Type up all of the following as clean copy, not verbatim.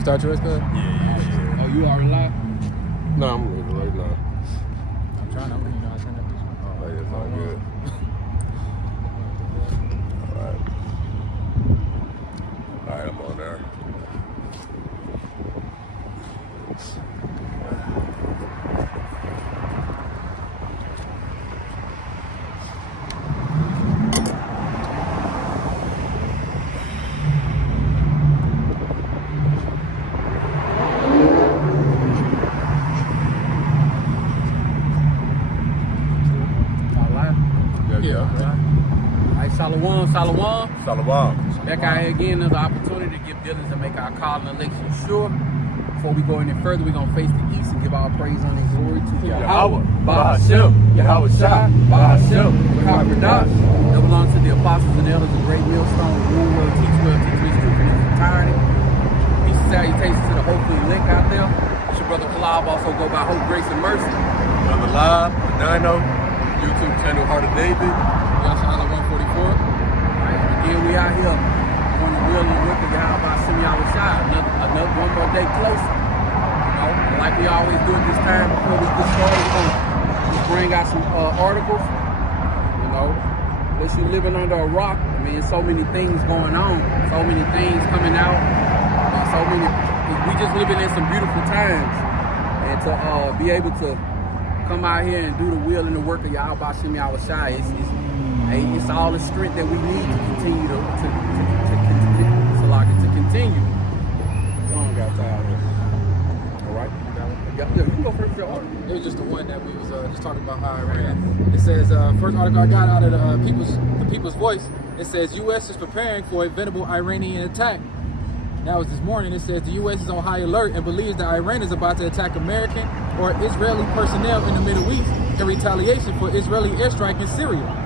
Start yours, cuz? Yeah. Oh, you already live? No, I'm ready right now. I'm trying to, you know, I turn that bitch on. Oh, yeah, it's all good. All right, I'm on there. Shalom. Back out here again, another opportunity to give diligence to make our call and election sure. Before we go any further, we're going to face the east and give our praise, honor, and glory to Yahweh, Bahashem, Yahweh Shai, Bahashem, Kakradas. That belongs to the apostles and elders of Great Millstone, rule well, teach well, teach this truth in its entirety. Peace and salutations to the hopefully elect out there. It's your brother Kalab, also go by Hope, Grace, and Mercy. Brother Live, Dino, YouTube channel Heart of David. Yasha'Allah 144. Again, we out here on the wheel and work of Yahweh Yahweh Shai. Another one more day closer. You know, like we always do at this time before we get started, we'll bring out some articles. You know, unless you're living under a rock, I mean, so many things going on, so many things coming out, and so many. We just living in some beautiful times, and to be able to come out here and do the will and the work of Yahweh Yahweh Shai, it's all the strength that we need to continue to continue. Someone got tired of it. All right. Yeah, you can go first. Your article. It was just the one that we was just talking about how Iran. It says first article I got out of the People's Voice. It says U.S. is preparing for a venerable Iranian attack. That was this morning. It says the U.S. is on high alert and believes that Iran is about to attack American or Israeli personnel in the Middle East in retaliation for Israeli airstrike in Syria.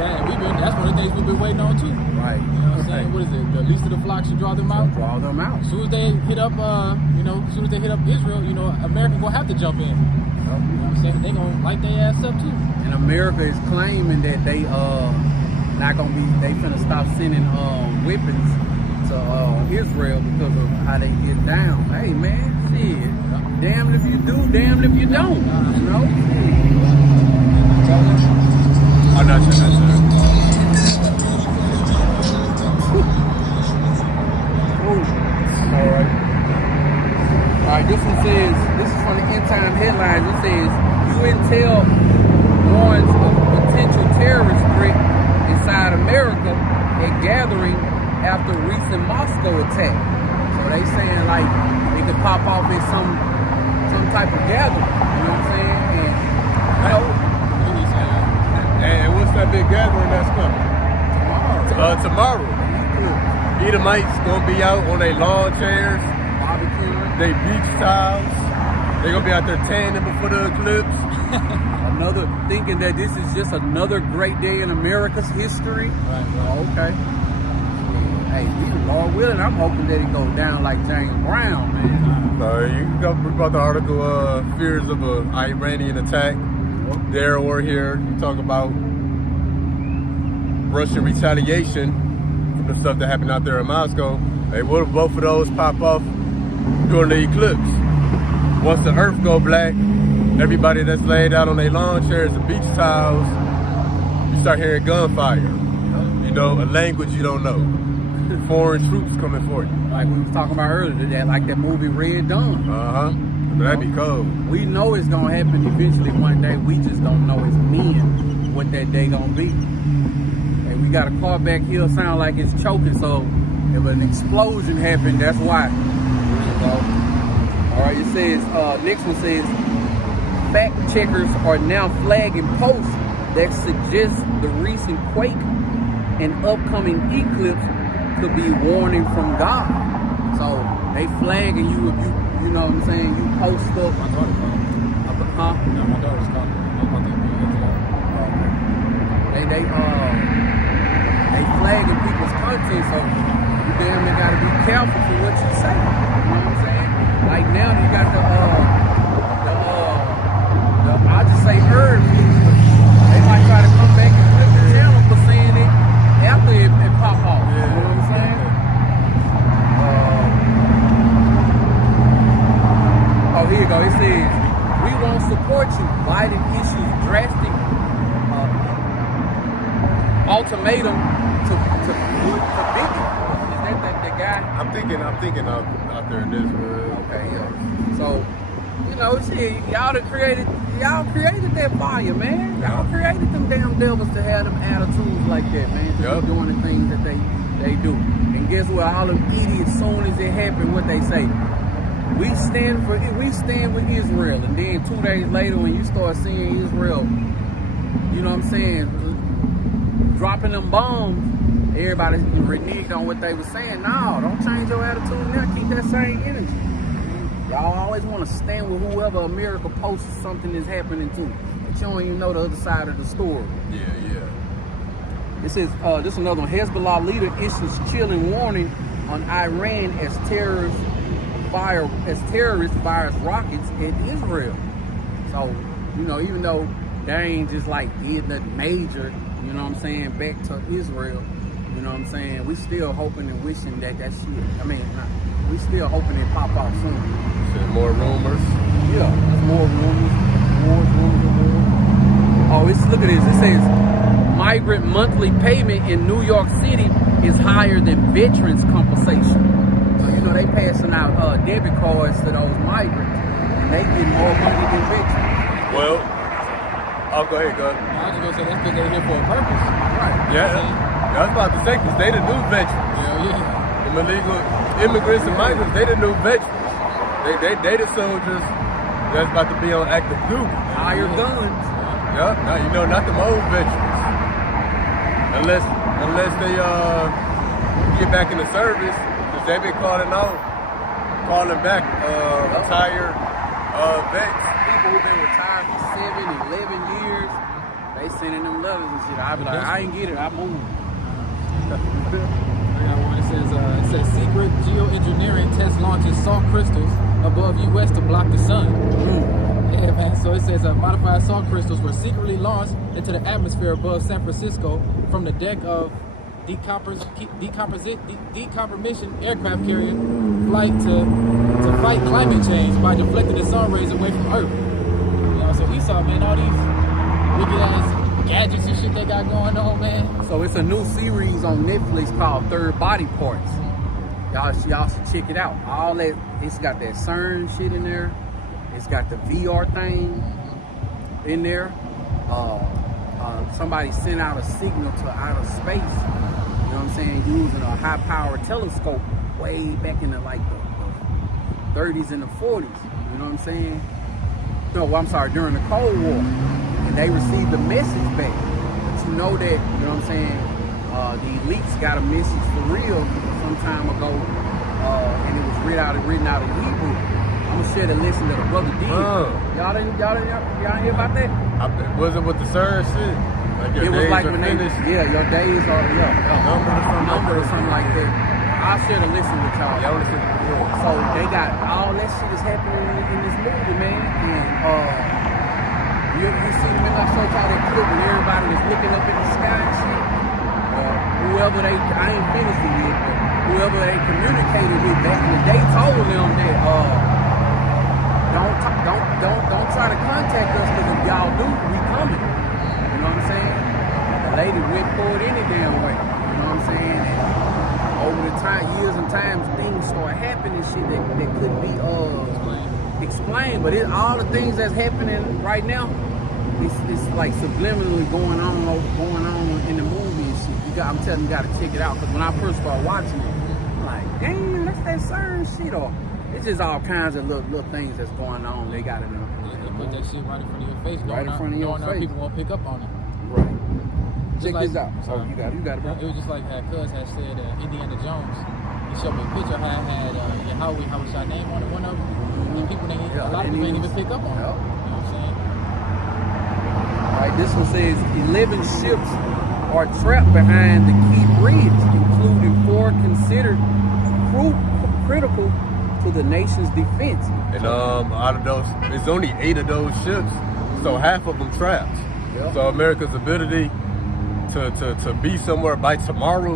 That's one of the things we've been waiting on too. Right. You know what I'm saying? What is it? The least of the flock should draw them out. Draw them out. As soon as they hit up, as soon as they hit up Israel, America gonna have to jump in. You know what I'm saying? They gonna light their ass up too. And America is claiming that they finna stop sending weapons to Israel because of how they get down. Hey man, shit. Damn if you do, damn if you don't. You know? I'm not sure that's it. Alright, this one says, this is from the End Time Headlines. It says, Intel warns of potential terrorist threat inside America at gathering after recent Moscow attack. So they saying like it could pop off at some type of gathering. You know what I'm saying? And you know, and what's that big gathering that's coming? Tomorrow. Edomites gonna be out on their lawn chairs, barbecue, they beach tiles. They gonna be out there tanning before the eclipse. Another thinking that this is just another great day in America's history. Right. Okay. Hey, Lord willing, I'm hoping that it goes down like James Brown, man. So you can go about the article, fears of an Iranian attack. There or here, you talk about Russian retaliation from the stuff that happened out there in Moscow. Hey, what if both of those pop off during the eclipse? Once the earth go black, everybody that's laid out on their lawn chairs and beach tiles, you start hearing gunfire. You know, a language you don't know. Foreign troops coming for you. Like we was talking about earlier, that movie Red Dawn. That'd be cold. We know it's gonna happen eventually one day. We just don't know as men what that day gonna be. And we got a car back here, sound like it's choking. So if an explosion happened, that's why. All right, it says next one says fact checkers are now flagging posts that suggest the recent quake and upcoming eclipse could be warning from God. So they flagging you if you know what I'm saying, you post up. My daughter called. Huh? No, my daughter's calling. They flagging people's content, so you damn near gotta be careful for what you say. You know what I'm saying? Like now you got I'll just say herbs. They might try to come back and flip the channel for saying it after it pop off. You know what I'm saying? go. It says, we won't support you. Biden issues drastic ultimatum to Biggie. Is that guy? I'm thinking out there in Israel. Okay, yeah. So, you know, shit, y'all created that fire, man. Y'all created them damn devils to have them attitudes like that, man. To be doing the things that they do. And guess what? All them idiots, soon as it happened, what they say? We stand with Israel. And then 2 days later, when you start seeing Israel, you know what I'm saying, dropping them bombs, everybody reneged on what they were saying. No, don't change your attitude now. Keep that same energy. Y'all always want to stand with whoever America posts something is happening to. But you don't even know the other side of the story. Yeah. This is this is another one. Hezbollah leader issues chilling warning on Iran as terrorists fire rockets at Israel. So, you know, even though they ain't just like did nothing major, you know what I'm saying, back to Israel, you know what I'm saying, we still hoping and wishing that shit, we still hoping it pop out soon. More rumors. Yeah, there's more rumors. Oh, look at this. It says migrant monthly payment in New York City is higher than veterans compensation. So, you know, they passing out debit cards to those migrants, and they get more money than veterans. Well, I'll go ahead. I was just gonna say that's because they're here for a purpose. Right. Yeah. I was about to say, because they the new veterans. Yeah. The illegal immigrants and migrants, they the new veterans. They the soldiers that's about to be on active duty. Higher guns. Yeah, now you know, not them old veterans. Unless they get back in the service, because they've been calling back retired vets. People who've been retired for 7, 11 years, they sending them letters and shit. I be like, I ain't get it, I moved. It says secret geoengineering test launches salt crystals above U.S. to block the sun. Yeah, man. So it says modified salt crystals were secretly launched into the atmosphere above San Francisco from the deck of decomposition aircraft carrier flight to fight climate change by deflecting the sun rays away from Earth. You know, so we saw, man, all these wicked ass gadgets and shit they got going on, man. So it's a new series on Netflix called Third Body Parts. Y'all should check it out. All that, it's got that CERN shit in there. It's got the VR thing in there. Somebody sent out a signal to outer space. You know what I'm saying? Using a high-powered telescope way back in the 30s and the 40s. You know what I'm saying? No, I'm sorry, during the Cold War. And they received a message back. But you know that, you know what I'm saying, the elites got a message for real some time ago, and it was written out in Hebrew. I'm gonna share the lesson that a brother did. Y'all didn't hear about that? Was it with the CERN shit? Like your it was days like are when finished? your days are numbered or something like that. I'll share the lesson with y'all. Yeah, I want to see the video. So they got all that shit is happening in this movie, man. And you see when I showed y'all that clip when everybody was looking up in the sky and shit. Whoever I ain't finished it yet, but whoever they communicated with back in the day told them that don't try to contact us, because if y'all do, we coming. You know what I'm saying? The lady went for it any damn way. You know what I'm saying? And over the time, years and times, things start happening, shit that could be explained. But all the things that's happening right now, it's like subliminally going on in the movie and shit. I'm telling you, you gotta check it out. Because when I first started watching it, I'm like, damn, that's that CERN shit. Or it's just all kinds of little things that's going on. They got it. They put that shit right in front of your face. Right in front of your face. People won't pick up on it. Right. Check Like, this out. So you got it, bro. It was just like Cuz had said Indiana Jones. He showed me a picture how it had Yahweh Hawashai name on it, one of them. And people a lot of people ain't even pick up on it. You know what I'm saying? All right, this one says 11 ships are trapped behind the key bridge, including 4 considered critical to the nation's defense. And out of those, there's only 8 of those ships, so half of them trapped. Yep. So America's ability to be somewhere by tomorrow,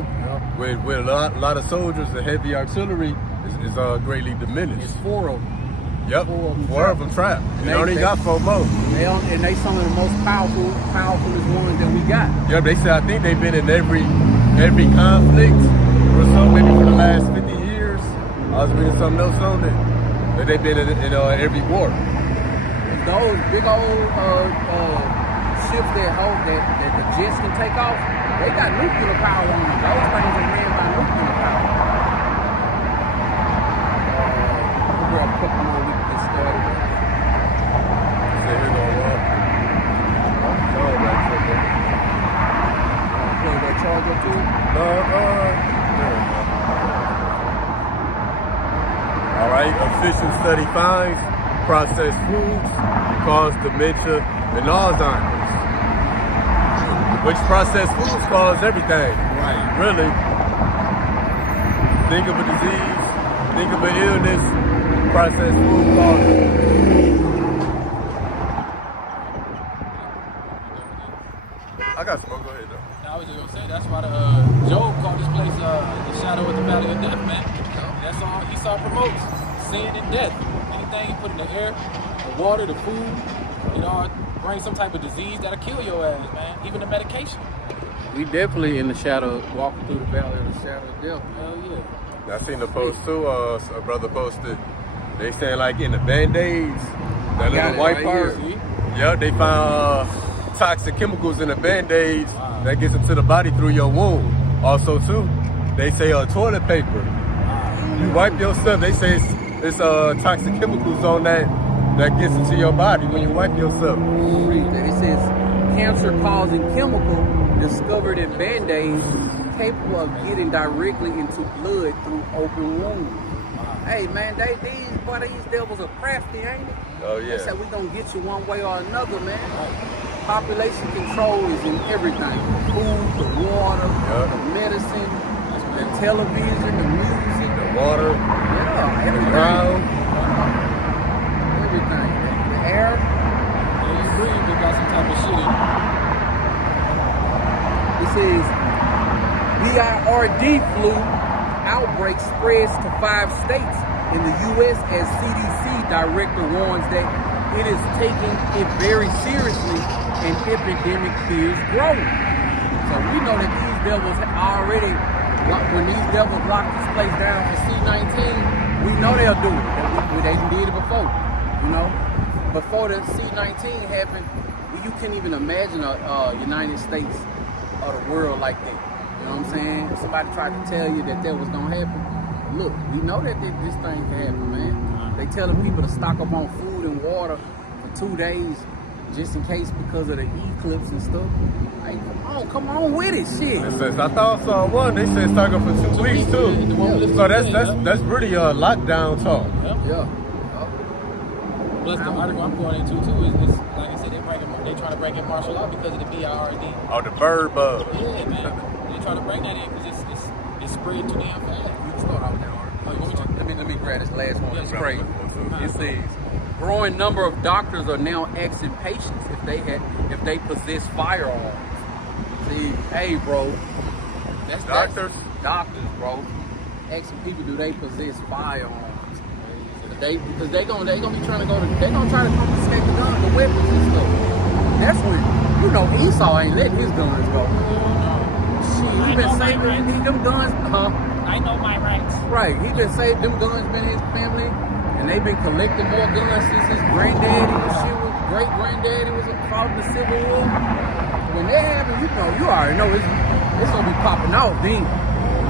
Yep. with a lot of soldiers and heavy artillery is greatly diminished. It's 4 of them. Yep, four of them trapped. And They only got 4 more. And they some of the most powerful ones that we got. Yeah, they say I think they've been in every conflict or so, maybe for the last 50 years. I was reading something else on it. That they've been in every war. Those big old ships that the jets can take off, they got nuclear power on them. Those things are ran by nuclear power. We'll grab a couple more we can get started. Say we're gonna walk. Plug that charger too. All right, official study finds processed foods cause dementia and Alzheimer's. Which processed foods cause everything. Right. Really. Think of a disease, think of an illness, processed food causes it. I got some more, go ahead though. I was just gonna say that's why Job called this place the shadow of the valley of death, man. That's all Esau promotes: sin and death. Anything you put in the air, the water, the food, it all brings some type of disease that'll kill your ass, man. Even the medication. We definitely in the shadow, walking through the valley of the shadow of death. Hell yeah. I seen the post too, a brother posted, they saying like in the Band-Aids, that little white part, yeah, they found toxic chemicals in the Band-Aids that gets into the body through your wound. Also too, they say toilet paper. You wipe yourself, they say it's toxic chemicals on that gets into your body when you wipe yourself. Read that. It says cancer-causing chemical discovered in Band-Aids capable of getting directly into blood through open wounds. Hey man, these devils are crafty, ain't it? Oh yeah. They said we gonna get you one way or another, man. Population control is in everything. Food, the water, the medicine, the television, the music, The water, yeah, the everything. ground. Everything. The air. Yeah, you breathe, it got some type of shit in it. It says BIRD flu outbreak spreads to 5 states in the U.S. as CDC director warns that it is taking it very seriously and epidemic fears growing. So we know that these devils already, when these devils lock this place down for C-19, we know they'll do it. They did it before, you know. Before the C-19 happened, you couldn't even imagine a United States of the world like that. You know what I'm saying? If somebody tried to tell you that was gonna happen, look, we know that this thing can happen, man. They telling people to stock up on food and water for 2 days just in case because of the eclipse and stuff. Like, come on with it, shit. It says, I thought I saw one. They said stock up for 2 weeks too. So that's really lockdown talk. Yeah. Plus the article I'm going into too is like I said, they trying to bring in martial law because of the BIRD. Oh, the bird bug. Yeah, man. They trying to bring that in because it's spread too damn fast. You can start out there. Oh, you want me to? Let me grab this last one. It's Yeah, crazy. It says growing number of doctors are now asking patients if they possess firearms. See, hey, bro, that's Doctors? Doctors, bro, asking people do they possess firearms? Because they gonna be trying to they gonna try to confiscate the guns, the weapons and stuff. That's when Esau ain't letting his guns go. Shit, he been saving them guns. I know my rights. Right, he been saving them guns, been his family, and they been collecting more guns since his granddaddy and shit was great granddaddy was fought in the Civil War. When that happened, you already know it's gonna be popping off then.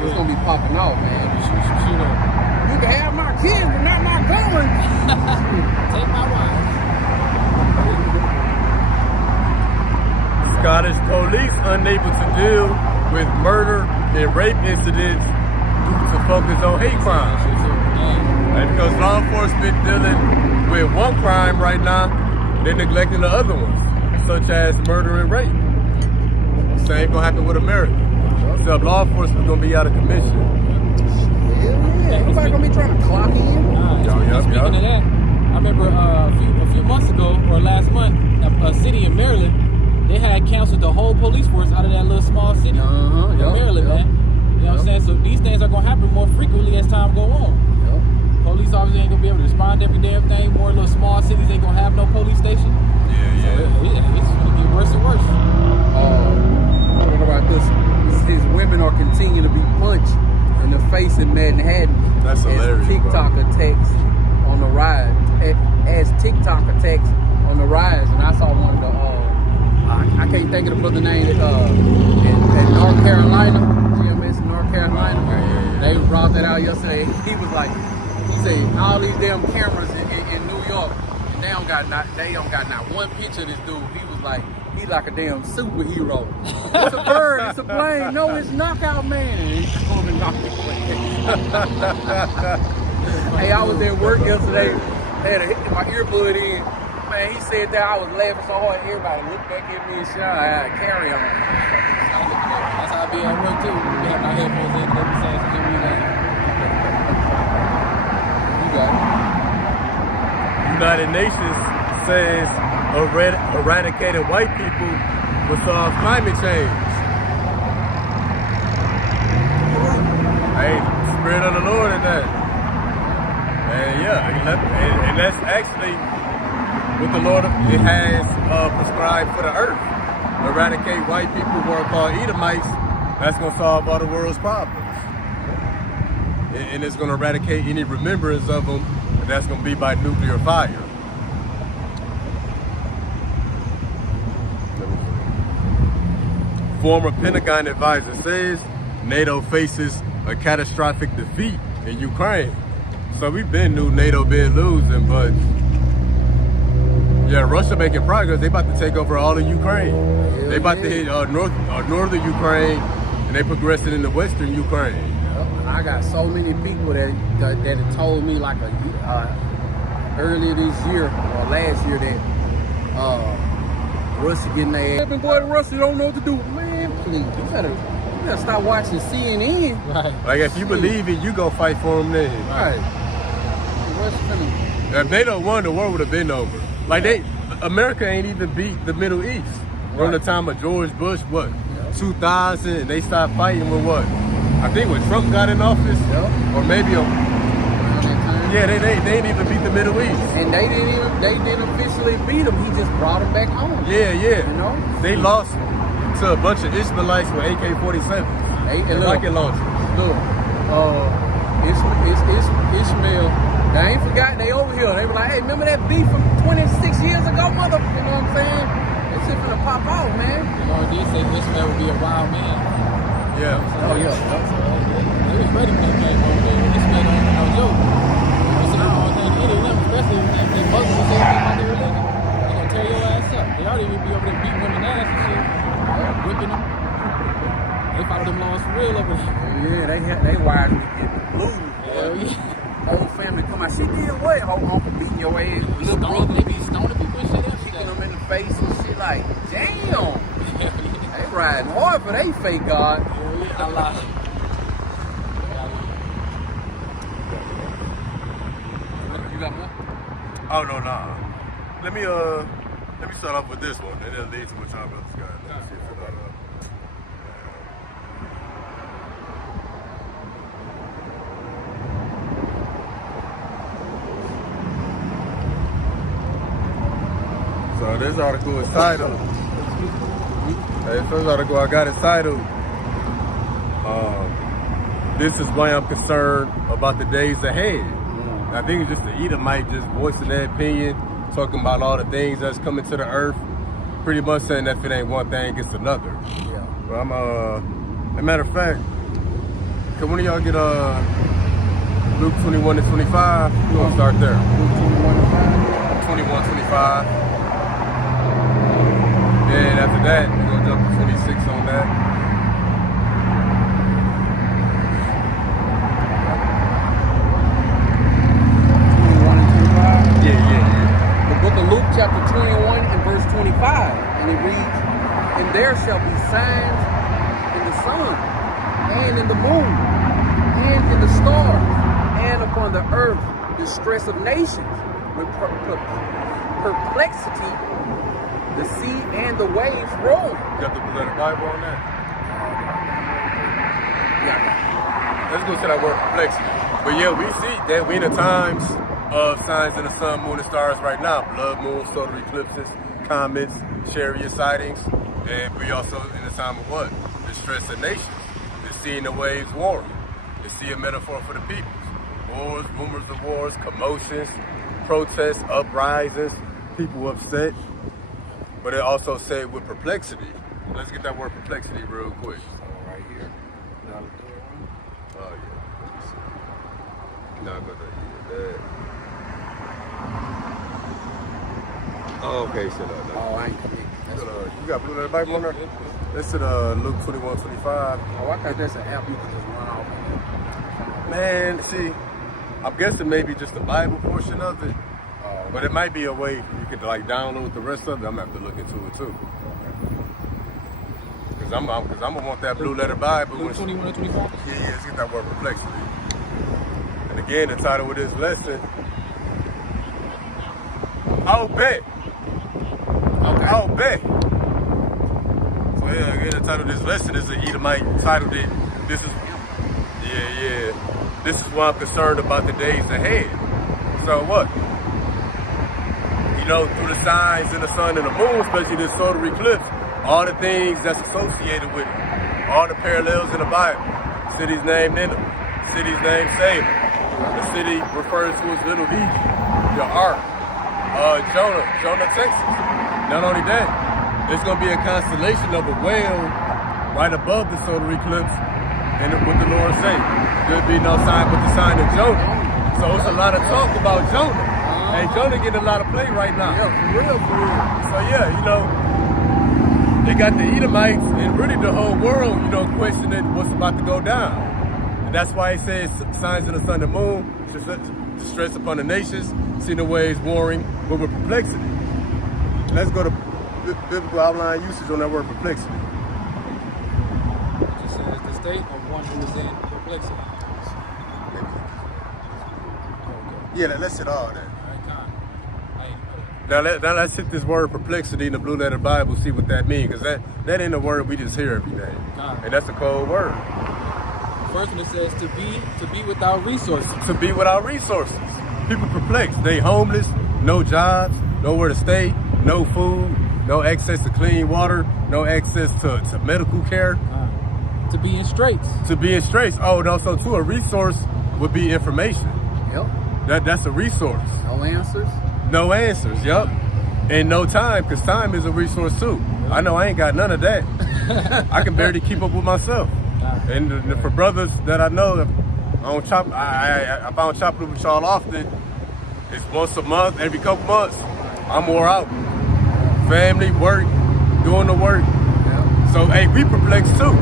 It's gonna be popping off, man. Shoot up. You can have my kids, but not my guns. Take my wife. Scottish police unable to deal with murder and rape incidents due to focus on hate crimes. And because law enforcement dealing with one crime right now, they're neglecting the other ones, such as murder and rape. Same gonna happen with America. So law enforcement gonna be out of commission. Yeah, nobody gonna be trying to clock in. Speaking of that, I remember a few months ago or last month, a city in Maryland, they had canceled the whole police force out of that little small city in Maryland, man. You know what I'm saying? So these things are gonna happen more frequently as time go on. Police officers ain't gonna be able to respond to every damn thing. More little small cities ain't gonna have no police station. Yeah. It's gonna get worse and worse. What about this? His women are continuing to be punched in the face in Manhattan. That's hilarious, As TikTok attacks on the rise. As TikTok attacks on the rise, and I saw one of the I can't think of the brother name in North Carolina, GMS in North Carolina. They brought that out yesterday. He was like, he said all these damn cameras in New York, and they don't got not one picture of this dude. He was like, he like a damn superhero. It's a bird, it's a plane. No, it's Knockout Man. And he's going to knock it away. Hey, I was at work yesterday. I had my earbud in. Man, he said that I was laughing so hard. Everybody looked back at me and shit. I carry on. That's how I be at work too. We have my headphones in every time to me that. You got it. United Nations says eradicating white people will solve climate change. Hey, Spirit of the Lord in that. And yeah, and that's actually what the Lord has prescribed for the earth. Eradicate white people who are called Edomites. That's going to solve all the world's problems. And it's going to eradicate any remembrance of them, and that's going to be by nuclear fire. Former Pentagon advisor says NATO faces a catastrophic defeat in Ukraine. So we've been knew NATO been losing, but yeah, Russia making progress. They about to take over all of Ukraine. They about to hit northern Ukraine, and they progressing into western Ukraine. I got so many people that had told me like earlier this year or last year that Russia getting their ass. Boy, Russia don't know what to do. Man, please, you better stop watching CNN. Right. Like if you believe it, you go fight for them then. Right. If they don't won, the war would have been over. Like America ain't even beat the Middle East during the time of George Bush. What? 2000, and they stopped fighting with what? I think when Trump got in office, or maybe they didn't even beat the Middle East. And they didn't officially beat him. He just brought him back home. Yeah. You know? They lost to a bunch of Ishmaelites with AK-47s and rocket launchers. Look, Ishmael, they ain't forgot they over here. They were like, hey, remember that beef from 26 years ago, mother? You know what I'm saying? That shit finna pop off, man. The Lord did say Ishmael would be a wild man. Yeah. Oh, yeah. They was ready when they came over there. Ishmael don't even know joke. It's an all thing to any of them, especially if they Muslims say anything about their religion. They're gonna tear your ass up. They already be over there beating women ass and shit. Whipping them. They follow them laws for real over there. Yeah, they wired me getting blue. Hell yeah. Whole family come out. She did what? Whole uncle beating your ass. Little brother. They be stoning people and shit. Kicking them in the face and shit like, damn. They riding hard for they fake God. I lie. You got more? Oh no, nah. Let me start off with this one, and then lead to what y'all brothers got. Let me see if it's So this article is titled. This first article I got is titled. This is why I'm concerned about the days ahead. I think it's just the Edomite just voicing their opinion, talking about all the things that's coming to the earth, pretty much saying that if it ain't one thing, it's another. Yeah. But I'm as a matter of fact, can one of y'all get Luke 21 and 25? We're gonna start there. Luke 21 and 5. 21, 25. And after that, we're gonna jump to 26 on that. 21 and 25. Yeah. The book of Luke chapter 21 and verse 25. And it reads, and there shall be signs in the sun, and in the moon, and in the stars, and upon the earth distress of nations, with perplexity, the sea and the waves roll. You got the Bible on that? Yeah. Let's go to that word perplexity. But yeah, we see that we in the times of signs of the sun, moon, and stars right now. Blood moon, solar eclipses, comets, chariot sightings, and we also in the time of what? The stress of nations. The seeing the waves warring. The sea a metaphor for the peoples. Wars, rumors of wars, commotions, protests, uprisings, people upset. But it also said with perplexity. Let's get that word perplexity real quick. Right here. Oh yeah. Let me see. No, but that. Oh, okay, shut up. No. Oh, I ain't connected. That's You got Blue Letter Bible on there? That's at Luke 21:25. Oh, I thought that's an app you could just run off. Man, see, I'm guessing maybe just the Bible portion of it. But it might be a way you could like download the rest of it. I'm gonna have to look into it too. Cause I'm gonna want that Blue Letter Bible. Luke 21 and 25. Yeah, let's get that word perplexity. And again, the title of this lesson, I'll bet. Okay. I'll bet. So yeah, again, the title of this lesson is the Edomite titled it. This is This is why I'm concerned about the days ahead. So what? You know, through the signs in the sun and the moon, especially this solar eclipse, all the things that's associated with it, all the parallels in the Bible. City's named Nineveh, city's named Salem. The city refers to as Little Egypt, the Ark, Jonah, Texas. Not only that, there's gonna be a constellation of a whale right above the solar eclipse, and what the Lord say, there'll be no sign but the sign of Jonah. So it's a lot of talk about Jonah. And Jonah getting a lot of play right now. Yeah, for real. So yeah, you know, they got the Edomites and really the whole world, you know, questioning what's about to go down. And that's why it says signs of the sun and moon, distress upon the nations, seeing the waves warring, but with perplexity. Let's go to biblical outline usage on that word perplexity. It just says the state of one who is in perplexity. Yeah, let's hit all that. Now, Now let's hit this word perplexity in the Blue Letter Bible, see what that means, because that ain't a word we just hear every day. And that's a cold word. First one, it says to be without resources. To be without resources. People perplexed. They homeless, no jobs, nowhere to stay, no food, no access to clean water, no access to medical care. To be in straits. To be in straits. Oh, and also too, a resource would be information. Yep. That's a resource. No answers. No answers, yup. And no time, because time is a resource too. I know I ain't got none of that. I can barely keep up with myself. And for brothers that I know, I don't chop. I don't chop it with y'all often. It's once a month, every couple months. I'm wore out. Family, work, doing the work. So hey, we perplexed too.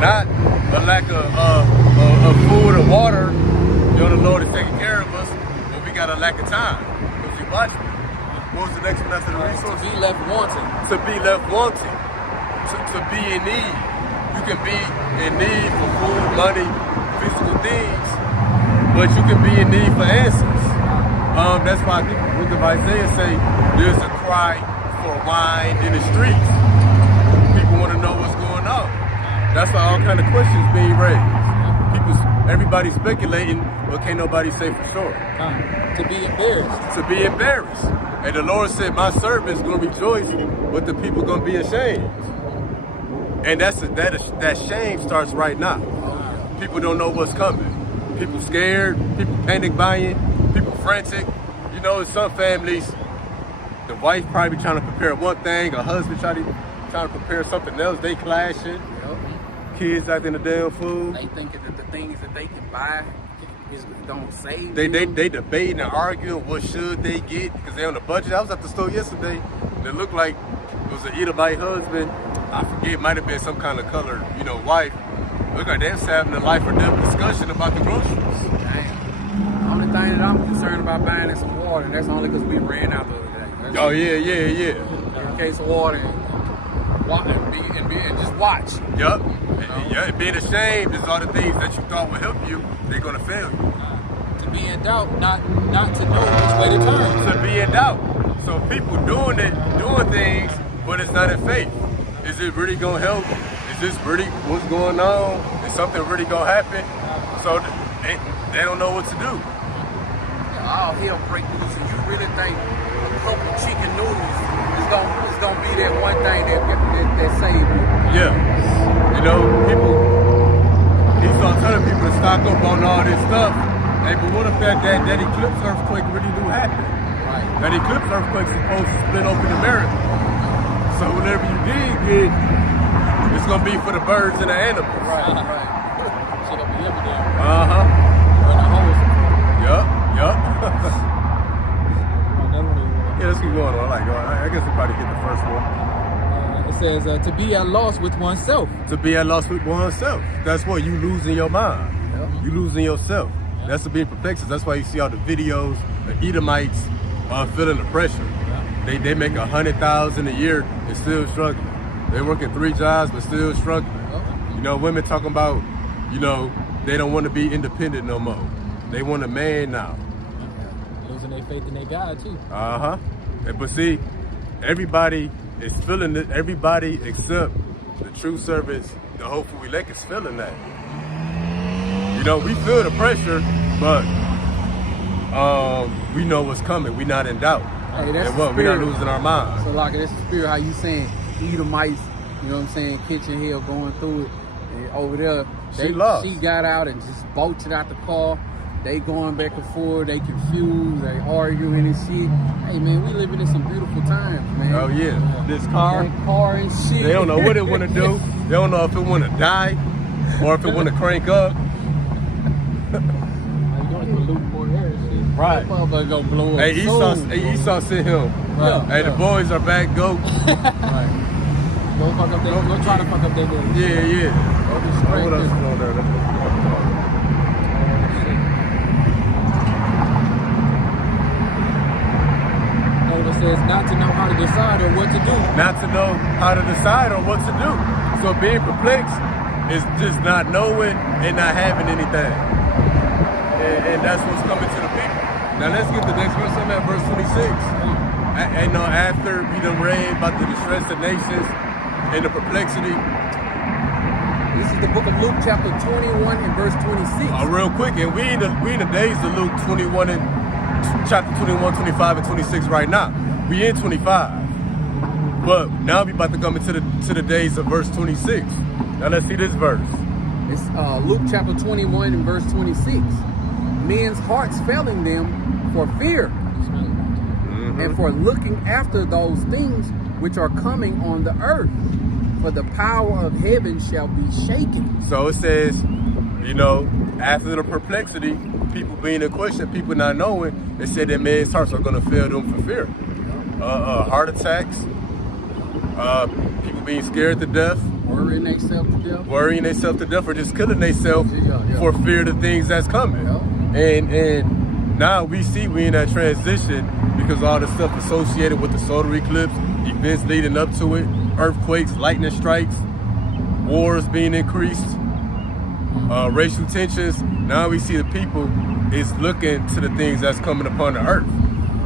Not a lack of food or water. You know, the Lord is taking care of us, but we got a lack of time. Watch me. What was the next one after the resource? To be left wanting. To be left wanting. To be in need. You can be in need for food, money, physical things, but you can be in need for answers. That's why the book of Isaiah say there's a cry for wine in the streets. People want to know what's going on. That's why all kind of questions being raised. Everybody's speculating, but can't nobody say for sure. To be embarrassed. To be embarrassed. And the Lord said, my servant's going to rejoice, but the people going to be ashamed. And that shame starts right now. People don't know what's coming. People scared, people panic buying, people frantic. You know, in some families, the wife probably trying to prepare one thing, a husband trying to prepare something else, they clashing. Kids acting the damn fool. They thinking that the things that they can buy is don't save They them. debating and arguing what should they get because they on the budget. I was at the store yesterday and it looked like it was an Edomite husband. I forget, it might have been some kind of colored, you know, wife. Look like they're having a life or death discussion about the groceries. Damn. The only thing that I'm concerned about buying is some water, and that's only because we ran out the other day. Oh yeah. A case of water and just watch. Yup. Yeah, being ashamed is all the things that you thought would help you, they're gonna fail you. To be in doubt, not to know which way to turn. To be in doubt. So people doing things, but it's not in faith. Is it really gonna help? Is this really what's going on? Is something really gonna happen? So they don't know what to do. all hell break loose, and you really think a couple of chicken noodles is gonna be that one thing that saved you? Yeah. You know, he started telling people to stock up on all this stuff. Hey, but what if that eclipse earthquake really do happen? Right. That eclipse earthquake is supposed to split open America. So whenever you dig it, it's gonna be for the birds and the animals. Right. Shit gonna be everything. Uh-huh. Run the holes. Yup. Another one is, Yeah, let's keep going. I guess we probably get the first one. it says to be at loss with oneself. To be at loss with oneself. That's what you losing your mind. Yep. You losing yourself. That's to be perplexed. That's why you see all the videos, the Edomites feeling the pressure. They make 100,000 a year and still struggling. They're working 3 jobs but still struggling. You know, women talking about, you know, they don't want to be independent no more. They want a man now. Losing their faith in their God too. Uh-huh. But see, everybody is feeling it. Everybody except the true servants, the hopeful elect is feeling that. You know, we feel the pressure, but we know what's coming. We're not in doubt. Hey, that's And what? the We're not spirit. losing our minds. So like that's the spirit. How you saying Edomites? You know what I'm saying? Kitchen hell going through it. And over there, She got out and just bolted out the car. They going back and forth. They confused. They arguing and shit. Hey man, we living in some beautiful times, man. Oh yeah, this car. That car and shit. They don't know what it want to do. They don't know if it want to die or if it want to crank up. Right. Motherfucker gonna blow up. Hey, Esau sent him. Right. Hey, the boys are back. Go. Right. Go fuck up their, go try to fuck up their day. Yeah. Go be straight. What else is on there? It says not to know how to decide or what to do. Not to know how to decide on what to do. So being perplexed is just not knowing and not having anything. And that's what's coming to the people. Now let's get the next verse. I'm at verse 26. And after we done read about the distress of nations and the perplexity, This is the book of Luke, chapter 21 and verse 26. real quick, and we in the days of Luke 21 and chapter 21, 25, and 26 right now. We in 25. But now we about to come into the days of verse 26. Now let's see this verse. It's Luke chapter 21 and verse 26. Men's hearts failing them for fear and for looking after those things which are coming on the earth. For the power of heaven shall be shaken. So it says, you know, after the perplexity, people being in question, people not knowing, it said that men's hearts are going to fail them for fear. Heart attacks, people being scared to death, Worrying themselves to death. Or just killing themselves Yeah. for fear of the things that's coming. Yeah. And now we see we in that transition because all the stuff associated with the solar eclipse, events leading up to it, earthquakes, lightning strikes, wars being increased, racial tensions. Now we see the people is looking to the things that's coming upon the earth.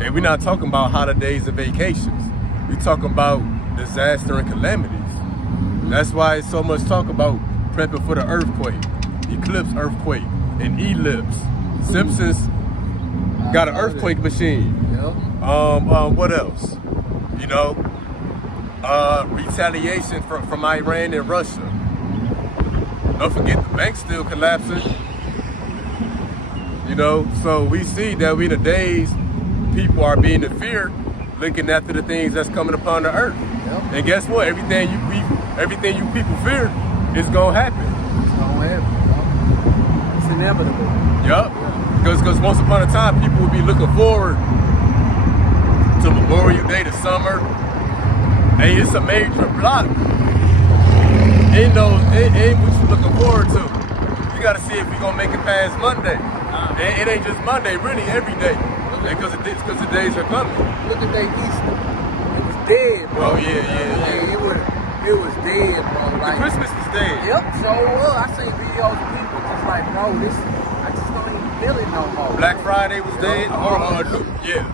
And we're not talking about holidays and vacations. We're talking about disaster and calamities. That's why it's so much talk about prepping for the earthquake, eclipse earthquake, and ellipse. Simpsons got an earthquake machine. Yeah. What else? You know, retaliation from Iran and Russia. Don't forget the bank's still collapsing. You know, so we see that we in the days people are being in fear, looking after the things that's coming upon the earth. Yep. And guess what? Everything you people fear is gonna happen. It's gonna happen. It's inevitable. Yup. Because once upon a time, people would be looking forward to Memorial Day, the summer. Hey, it's a major block. Ain't what you looking forward to. You gotta see if we gonna make it past Monday. It ain't just Monday, really every day. Because the days are coming. Look at that Easter. It was dead, bro. Oh yeah. It was dead, bro. Like, Christmas is dead. Yep, so I seen videos of people just like, bro, I just don't even feel it no more. Black Friday was dead. Yeah.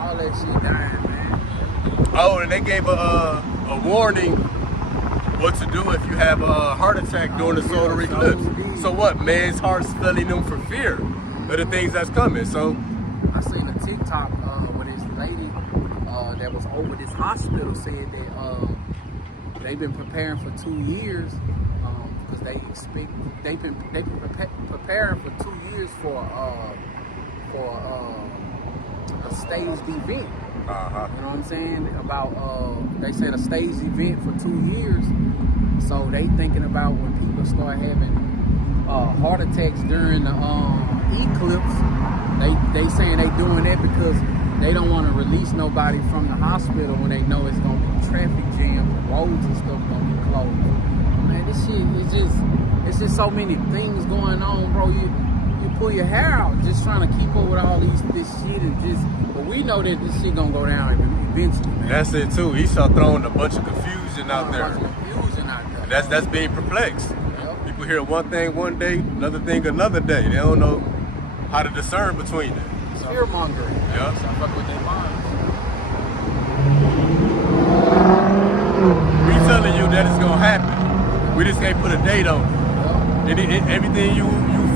All that shit dying, man. Oh, and they gave a warning what to do if you have a heart attack during the solar eclipse. So what? Man's heart's failing them for fear of the things that's coming. So I seen TikTok where this lady that was over this hospital said that they've been preparing for 2 years because they've been preparing for 2 years for a staged event. Uh-huh. You know what I'm saying? About they said a staged event for 2 years. So they thinking about when people start having heart attacks during the eclipse. They saying they doing that because they don't want to release nobody from the hospital when they know it's gonna be traffic jam, roads and stuff gonna be closed. Man, this shit it's just so many things going on, bro. You pull your hair out just trying to keep up with all this shit and but we know that this shit gonna go down eventually, man. That's it too. He started throwing a bunch of confusion out there. That's being perplexed. Yep. People hear one thing one day, another thing another day. They don't know how to discern between it. Fear mongering. Yeah. So I fuck with their minds. We telling you that it's gonna happen. We just can't put a date on it. And everything you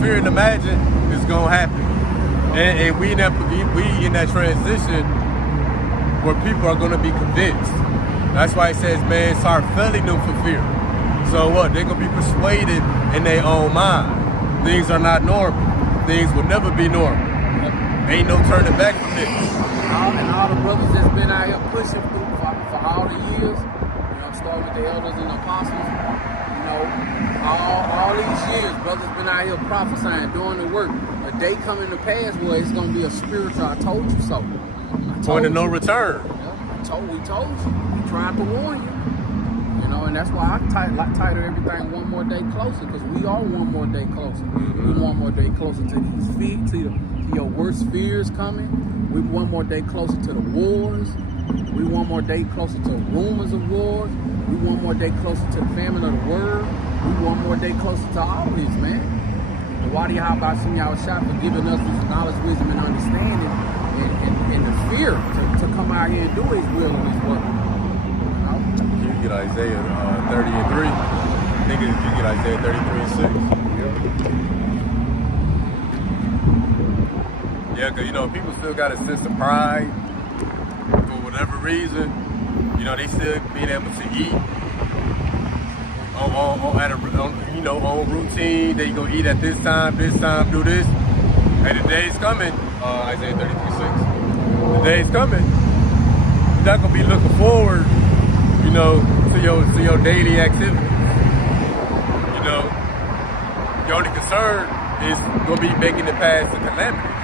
fear and imagine is gonna happen. And we in that transition where people are gonna be convinced. That's why it says, man, start felling them for fear. So what? They're gonna be persuaded in their own mind. Things are not normal. Things will never be normal. Ain't no turning back from this. And all the brothers that's been out here pushing through for all the years, starting with the elders and the apostles, all these years, brothers been out here prophesying, doing the work. A day coming to pass where it's gonna be a spiritual, I told you so. Point of no return. We told you. We tried to warn you. And that's why I titled everything One More Day Closer, because we are one more day closer. We one more day closer to these feet, to your worst fears coming. We one more day closer to the wars. We one more day closer to rumors of wars. We one more day closer to the famine of the word. We one more day closer to all this, man. And why do you how about Y'all shot for giving us this knowledge, wisdom, and understanding and the fear to come out here and do his will and his work? You get Isaiah 30 and 3. I think you get Isaiah 33 and 6. Yeah, because, people still got a sense of pride for whatever reason. They still being able to eat on routine. They go eat at this time, do this. And the day's coming, Isaiah 33:6. The day's coming. You're not going to be looking forward to your daily activities. Your only concern is gonna be making it past the calamities.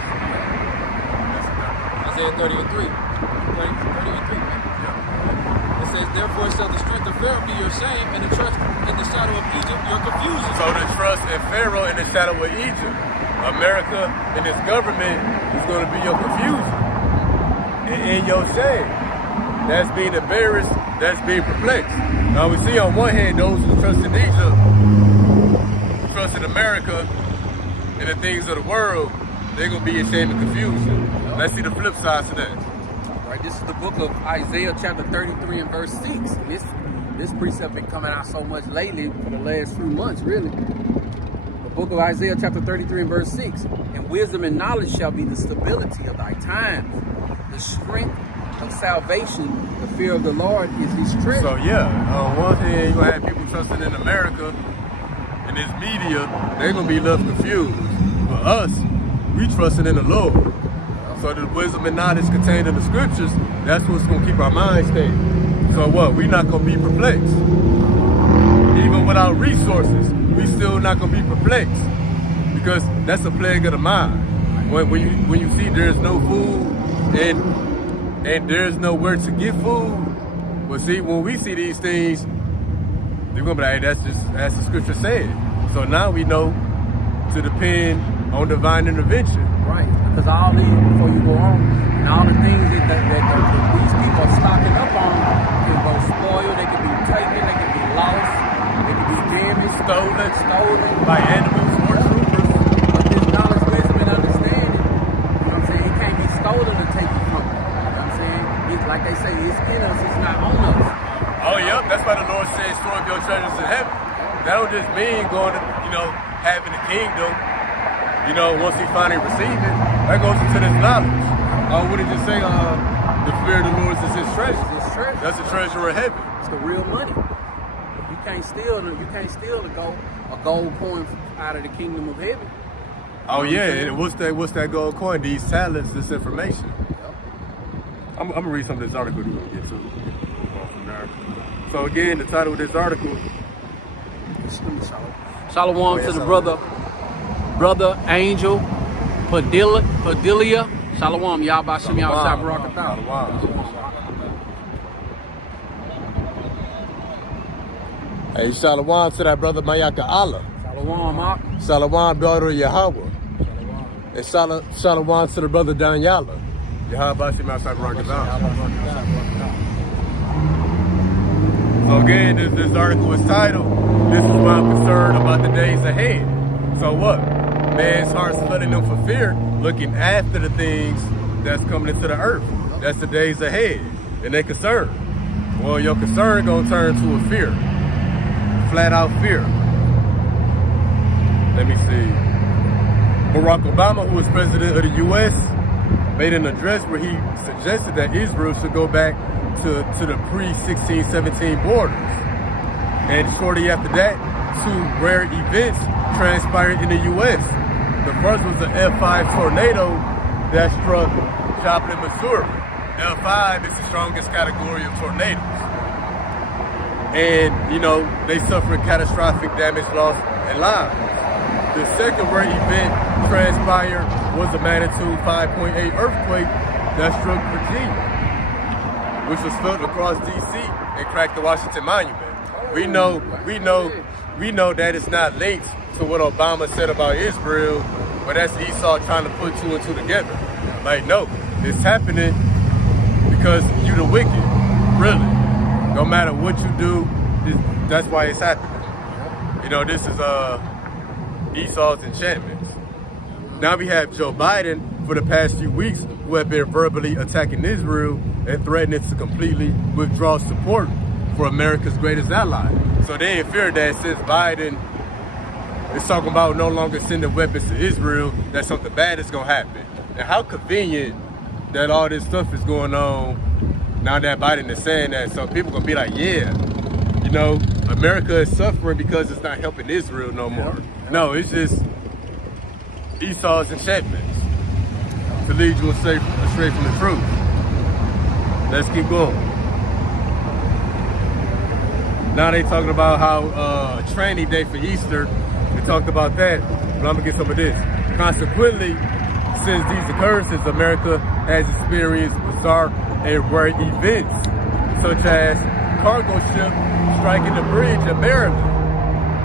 Isaiah 30 and 3. 30 and 3, man. Yeah. It says, therefore shall the strength of Pharaoh be your shame, and the trust in the shadow of Egypt your confusion. So the trust in Pharaoh in the shadow of Egypt, America and its government is gonna be your confusion and your shame. That's being embarrassed, that's being perplexed. Now we see on one hand those who trust in Egypt, who trust in America and the things of the world, they're going to be ashamed and confusion. Let's see the flip side to that. All right, this is the book of Isaiah chapter 33 and verse 6. This precept been coming out so much lately for the last few months, really. The book of Isaiah chapter 33 and verse 6. And wisdom and knowledge shall be the stability of thy times, the strength of salvation. The fear of the Lord is his strength. So on one hand, you're going to have people trusting in America and this media, they're going to be left confused. For us, we trusting in the Lord. So the wisdom and knowledge contained in the scriptures, that's what's going to keep our minds stable. So what? We're not going to be perplexed. Even without resources, we still not going to be perplexed. Because that's a plague of the mind. When you see there's no food and there's nowhere to get food, well, see, when we see these things, they're gonna be like, hey, that's just as the scripture said. So now we know to depend on divine intervention. Right, because all these, before you go on, and all the things that these people are stocking up on can go spoiled, they can be taken, they can be lost, they can be damaged, stolen by animals or troopers. But this knowledge, wisdom, and understanding, it can't be stolen to take you from it. Like they say, it's in us, it's not on us. Oh, yep, that's why the Lord says, store up your treasures in heaven. That don't just mean going to, having the kingdom, once he finally receives it. That goes into this knowledge. Oh, what did you say? The fear of the Lord is his treasure. It's his treasure. That's the treasure of heaven. It's the real money. You can't steal a gold coin out of the kingdom of heaven. Oh yeah, and what's that gold coin? These talents, this information. Yep. I'm gonna read some of this article we're gonna get to. From there. So again, the title of this article. Shalom to the brother Angel Padilla. Shalom, y'all by Shimmy outside Barakatah. Hey, shalom to that brother Mayaka Allah. Shalom, Mark. Shalom, daughter of Yahweh. And shalom to the brother Danyala. Yahweh Shimmy outside Barakatah. So again, this article is titled, "This is why I'm concerned about the days ahead." So what? Man's heart's flooding them for fear, looking after the things that's coming into the earth. That's the days ahead. And they concerned. Well, your concern gonna turn to a fear. Flat out fear. Let me see. Barack Obama, who was president of the US, made an address where he suggested that Israel should go back to the pre-1617 borders. And shortly after that, two rare events transpired in the US. The first was the F5 tornado that struck Joplin, Missouri. F5 is the strongest category of tornadoes. And, they suffered catastrophic damage, loss, and lives. The second rare event transpired was a magnitude 5.8 earthquake that struck Virginia, which was felt across DC and cracked the Washington Monument. We know that it's not linked to what Obama said about Israel, but that's Esau trying to put two and two together. Like, no, it's happening because you the wicked, really. No matter what you do, that's why it's happening. This is Esau's enchantments. Now we have Joe Biden for the past few weeks who have been verbally attacking Israel and threatening to completely withdraw support for America's greatest ally. So they in fear that since Biden is talking about no longer sending weapons to Israel, that something bad is gonna happen. And how convenient that all this stuff is going on now that Biden is saying that. So people gonna be like, yeah, America is suffering because it's not helping Israel no more. No, it's just Esau's enchantments to lead you astray from the truth. Let's keep going. Now they talking about how training day for Easter. We talked about that, but I'm gonna get some of this. Consequently, since these occurrences, America has experienced bizarre and rare events, such as cargo ship striking the bridge in Maryland.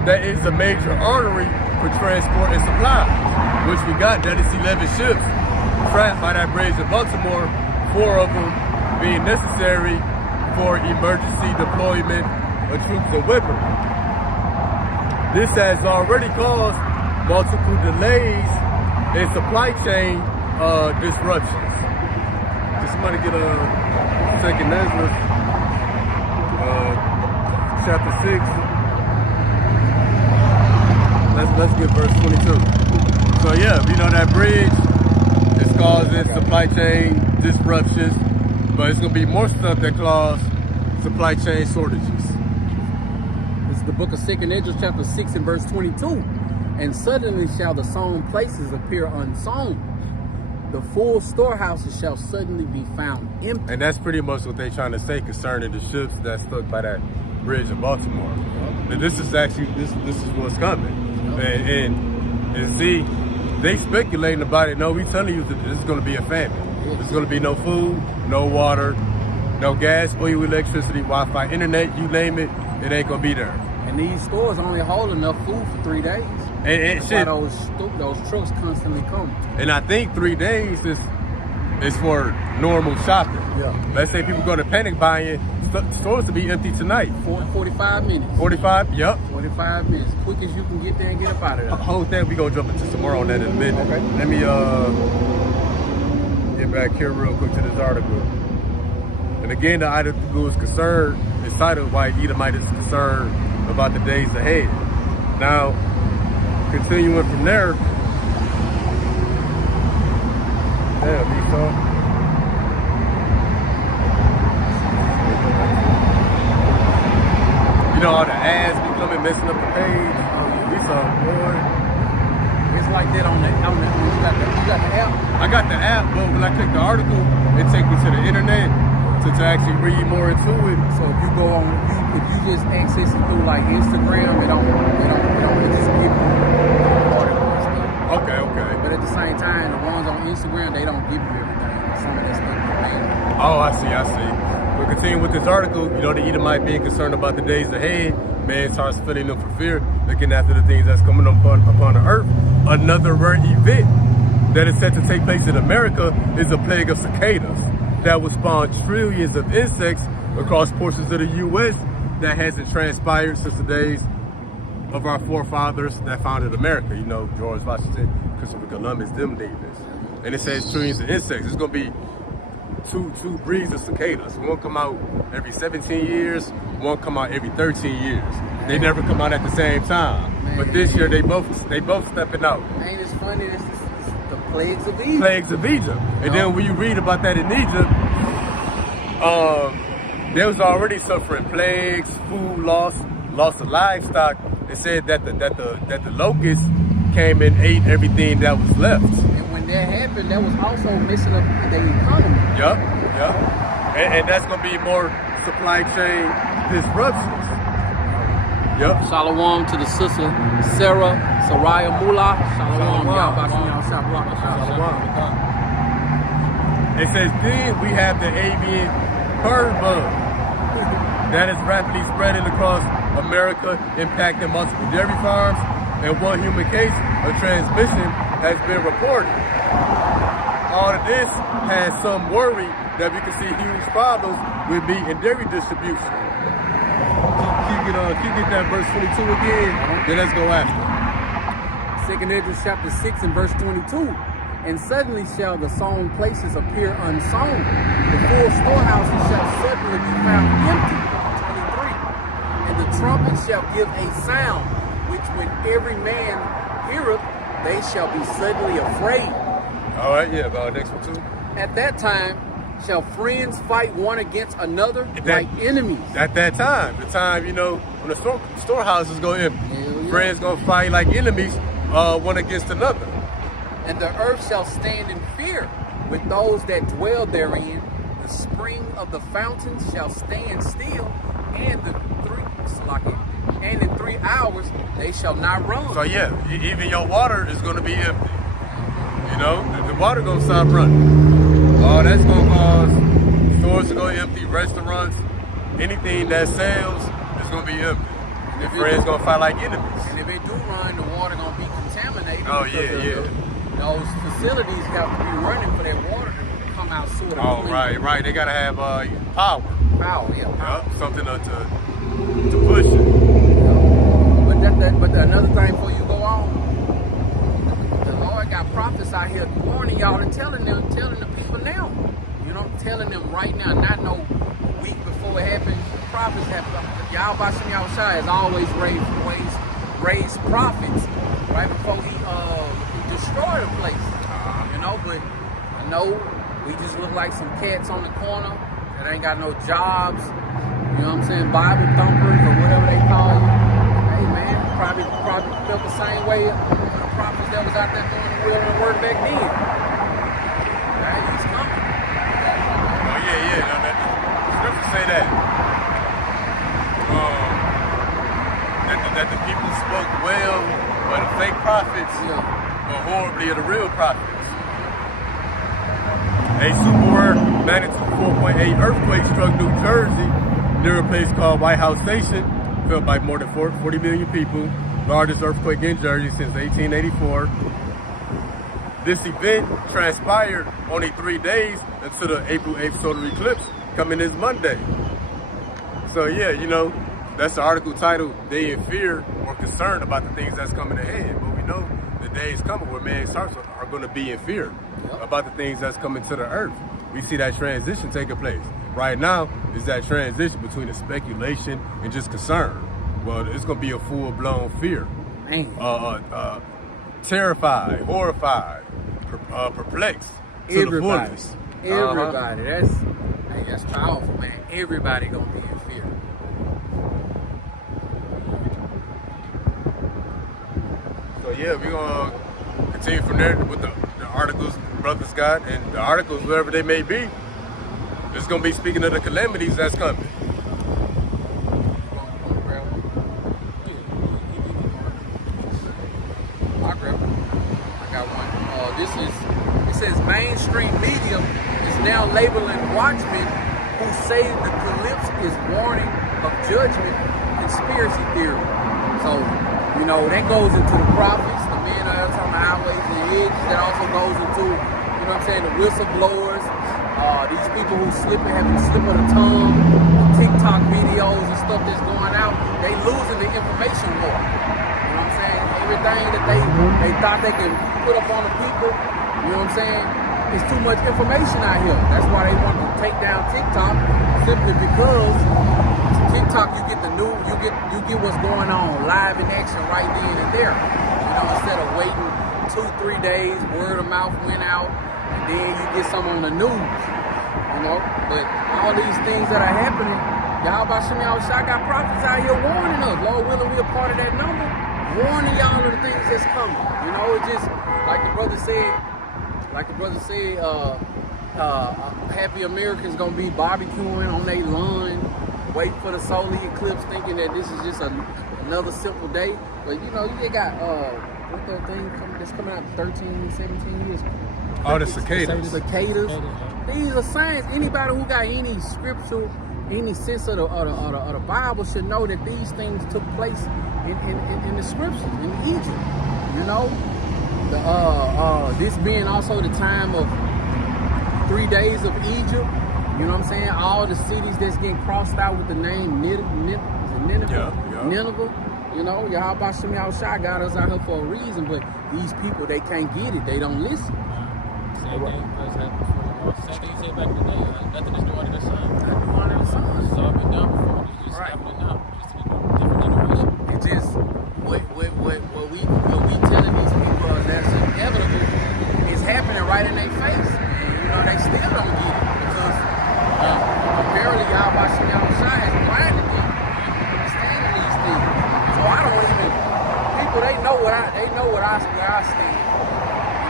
That is a major artery for transport and supplies, which we got. That is 11 ships trapped by that bridge in Baltimore, 4 of them being necessary for emergency deployment of troops and weaponry. This has already caused multiple delays and supply chain disruptions. Did somebody get a second Ezra? Chapter 6. Let's get verse 22. So yeah, that bridge is causing supply chain disruptions, but it's gonna be more stuff that cause supply chain shortages. This is the book of 2 Ezra, chapter 6 and verse 22. And suddenly shall the sown places appear unsown. The full storehouses shall suddenly be found empty. And that's pretty much what they're trying to say concerning the ships that's stuck by that bridge in Baltimore. And this is actually, this is what's coming. And see, they speculating about it. No, we telling you that this is going to be a famine. There's going to be no food, no water, no gas, oil, electricity, Wi-Fi, internet, you name it, it ain't going to be there. And these stores only hold enough food for 3 days. And shit, those trucks constantly come. And I think 3 days is for normal shopping. Yeah. Let's say people go to panic buying, stores to be empty tonight. 45 minutes. 45? Yep. 45 minutes. Quick as you can get there and get up out of there. Whole thing, we gonna jump into some more on that in a minute. Okay. Let me get back here real quick to this article. And again, the article is concerned, it's titled Why Edomite is Concerned About the Days Ahead. Now, continuing from there, damn, Esau. man, messing up the page. We saw, boy. It's like that on the you got the app. I got the app, but when I click the article, it takes me to the internet to actually read more into it. So if you go on, if you just access it through like Instagram, it don't just give you article and stuff. Okay. But at the same time, the ones on Instagram, they don't give you everything. Some of that stuff is random. Oh, I see. We'll continue with this article. You know, the Edomite being concerned about the days ahead, man starts filling them for fear, looking after the things that's coming upon the earth. Another rare event that is set to take place in America is a plague of cicadas that will spawn trillions of insects across portions of the U.S. that hasn't transpired since the days of our forefathers that founded America. You know, George Washington, Christopher Columbus, them niggas. And it says trillions of insects. It's gonna be two breeds of cicadas. One come out every 17 years, one come out every 13 years. They never come out at the same time. Man. But this year they both stepping out. Ain't it funny? It's the plagues of Egypt. Plagues of Egypt. And then when you read about that in Egypt, they was already suffering plagues, food loss of livestock. It said that the locusts came and ate everything that was left. And when that happened, that was also messing up the economy. Yup. And that's gonna be more supply chain disruptions. Yup. Shalom to the sister Sarah Saraya Mullah. Shalom. Y'all about to see y'all shop block. It says then we have the avian bird bug that is rapidly spreading across America, impacting multiple dairy farms, and one human case of transmission has been reported. All of this has some worry that we can see huge problems with meat and dairy distribution. Keep get that verse 22 again, then let's go after. 2 Ezra chapter 6 and verse 22. And suddenly shall the sown places appear unsown. The full storehouses shall suddenly be found empty. 23. And the trumpet shall give a sound, which when every man heareth, they shall be suddenly afraid. All right, yeah, about next one too. At that time shall friends fight one against another like enemies. At that time, the time, you know, when the storehouses go empty, Yeah. friends gonna fight like enemies, one against another. And the earth shall stand in fear with those that dwell therein. The spring of the fountains shall stand still, and in 3 hours they shall not run. So yeah, even your water is gonna be empty. You know, the water gonna stop running. Oh, that's gonna cause stores to go empty, restaurants, anything that sells is gonna be empty. And friends gonna fight like enemies. And if they do run, the water gonna be contaminated. Oh, because yeah. Those facilities got to be running for that water to come out sort of Oh, clean. right. They gotta have power. Power, yeah. Power. Yup, something to push it. But another thing before you go on, the Lord got prophets out here warning y'all and telling the people now. You know, telling them right now, not no week before it happens. Prophets have y'all Bashim Yahushua has always raised prophets right before he destroyed a place. You know, but I know we just look like some cats on the corner that ain't got no jobs. You know what I'm saying? Bible thumpers or whatever they call you. Hey man, probably felt the same way for the prophets that was out there doing the will and work back then. Right? He's coming. Oh yeah. No, the scriptures say that. That the people spoke well, but the fake prophets were horribly of the real prophets. A super magnitude 4.8 earthquake struck New Jersey near a place called White House Station, felt by more than 40 million people. Largest earthquake in Jersey since 1884. This event transpired only 3 days until the April 8th solar eclipse coming this Monday. So yeah, you know, that's the article titled, They in Fear or Concerned About the Things That's Coming Ahead. But we know the days coming where man's hearts are going to be in fear about the things that's coming to the earth. We see that transition taking place. Right now is that transition between the speculation and just concern. Well, it's going to be a full-blown fear. Terrified, horrified, perplexed. To the fullest. Everybody. That's powerful, man. Everybody gonna be in fear. So yeah, we're gonna continue from there with the articles brothers got, and the articles, wherever they may be, it's gonna be speaking of the calamities that's coming. It says mainstream media is now labeling watchmen who say the eclipse is warning of judgment conspiracy theory. So, you know, that goes into the prophets, the men out on the highways and the edges. That also goes into, you know what I'm saying, the whistleblowers, these people who having a slip of the tongue, TikTok videos and stuff that's going out. They losing the information war. You know what I'm saying? Everything that they thought they could put up on the people, you know what I'm saying? It's too much information out here. That's why they want to take down TikTok, simply because TikTok, you get the new, you get what's going on live in action right then and there. You know, instead of waiting 2-3 days, word of mouth went out, and then you get some on the news. You know, but all these things that are happening, Yahweh Shem Yahushua got prophets out here warning us. Lord willing, we a part of that number, warning y'all of the things that's coming. You know, it's just like the brother said. Happy Americans gonna be barbecuing on their lawn, wait for the solar eclipse, thinking that this is just another simple day. But you know, you got what's that thing that's coming out 13, 17 years? Oh, the cicadas. Cicadas. These are signs. Anybody who got any scriptural, any sense of the Bible should know that these things took place in the scriptures, in Egypt. You know, this being also the time of 3 days of Egypt. You know what I'm saying? All the cities that's getting crossed out with the name Nineveh. You know, Yahweh Shem Yahushua got us out here for a reason, but these people, they can't get it. They don't listen. Same thing you said back in the day. Nothing is new under the sun. Nothing new under the sun. It's all been done before. It's just happening now. Just a different generation. It just what we telling these people that's inevitable is happening right in their face. And you know, they still don't get it because apparently Yahweh Shem Yahushua has blinded them from understanding these things. So I don't even people they know where I stand. You know what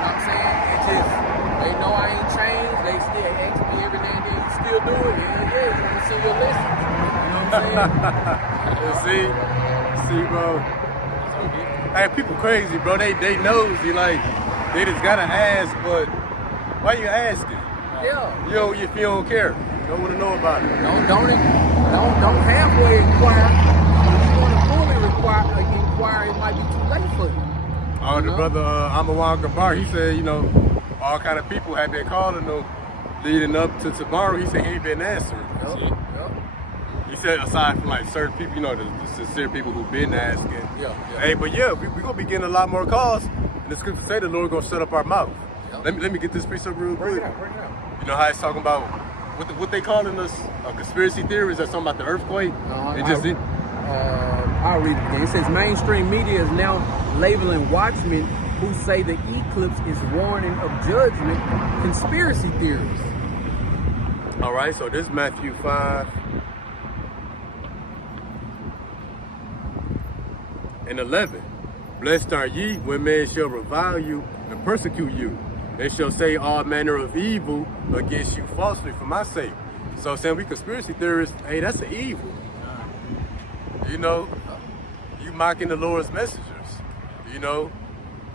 I'm saying? It just they know I ain't changed. They still ask me every now and then, you still do it? Hell yeah, you want to see your lessons. You know what I'm saying? see, bro. Hey, people crazy, bro. They nosy, like they just gotta ask, but why you asking? Yeah. If you don't care, you don't want to know about it. Don't halfway inquire. If you want to fully inquire, it might be too late for you. Oh, the brother Amawan Gabar, he said, you know, all kind of people have been calling him leading up to tomorrow. He said he ain't been answering. Yep. He said aside from like certain people, you know, the sincere people who've been asking. Yeah. Hey, but yeah, we gonna be getting a lot more calls. And the scripture say the Lord gonna shut up our mouth. Yep. Let me get this precept real quick. Bring it out. You know how it's talking about what they calling us conspiracy theories or something about the earthquake? I'll read it again. It says mainstream media is now labeling watchmen who say the eclipse is warning of judgment conspiracy theories. All right, so this is Matthew 5. And 11, blessed are ye when men shall revile you and persecute you. They shall say all manner of evil against you falsely for my sake. So saying we conspiracy theorists, hey, that's an evil. You know, you mocking the Lord's messengers. You know,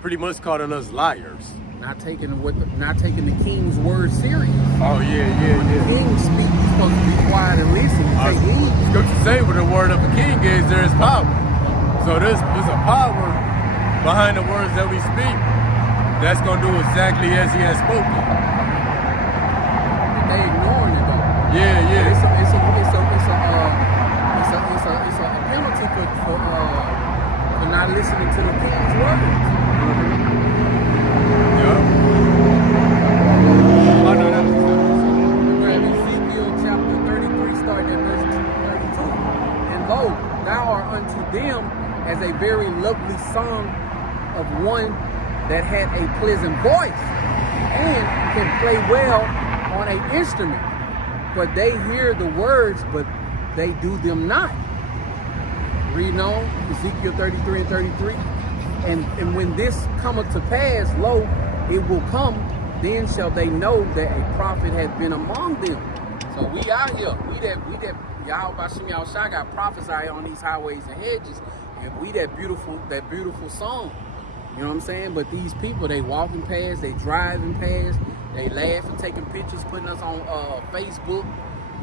pretty much calling us liars. Not taking the king's word serious. Oh yeah. When the king speaks, you're supposed to be quiet and listen and take heed. Scripture say where the word of the king is, there is power. So there's a power behind the words that we speak that's gonna do exactly as he has spoken. They ignoring it though. Yeah. It's a penalty for not listening to the king's words. Yeah. I know that. Grab Ezekiel chapter 33, starting at verse 32. And lo, thou art unto them as a very lovely song of one that had a pleasant voice and can play well on an instrument. But they hear the words, but they do them not. Reading on, Ezekiel 33 and 33. And when this cometh to pass, lo, it will come, then shall they know that a prophet hath been among them. So we out here. We that Yahweh Shem Yahushua got prophets out here on these highways and hedges. And we that beautiful song. You know what I'm saying? But these people, they walking past, they driving past, they laughing, taking pictures, putting us on Facebook.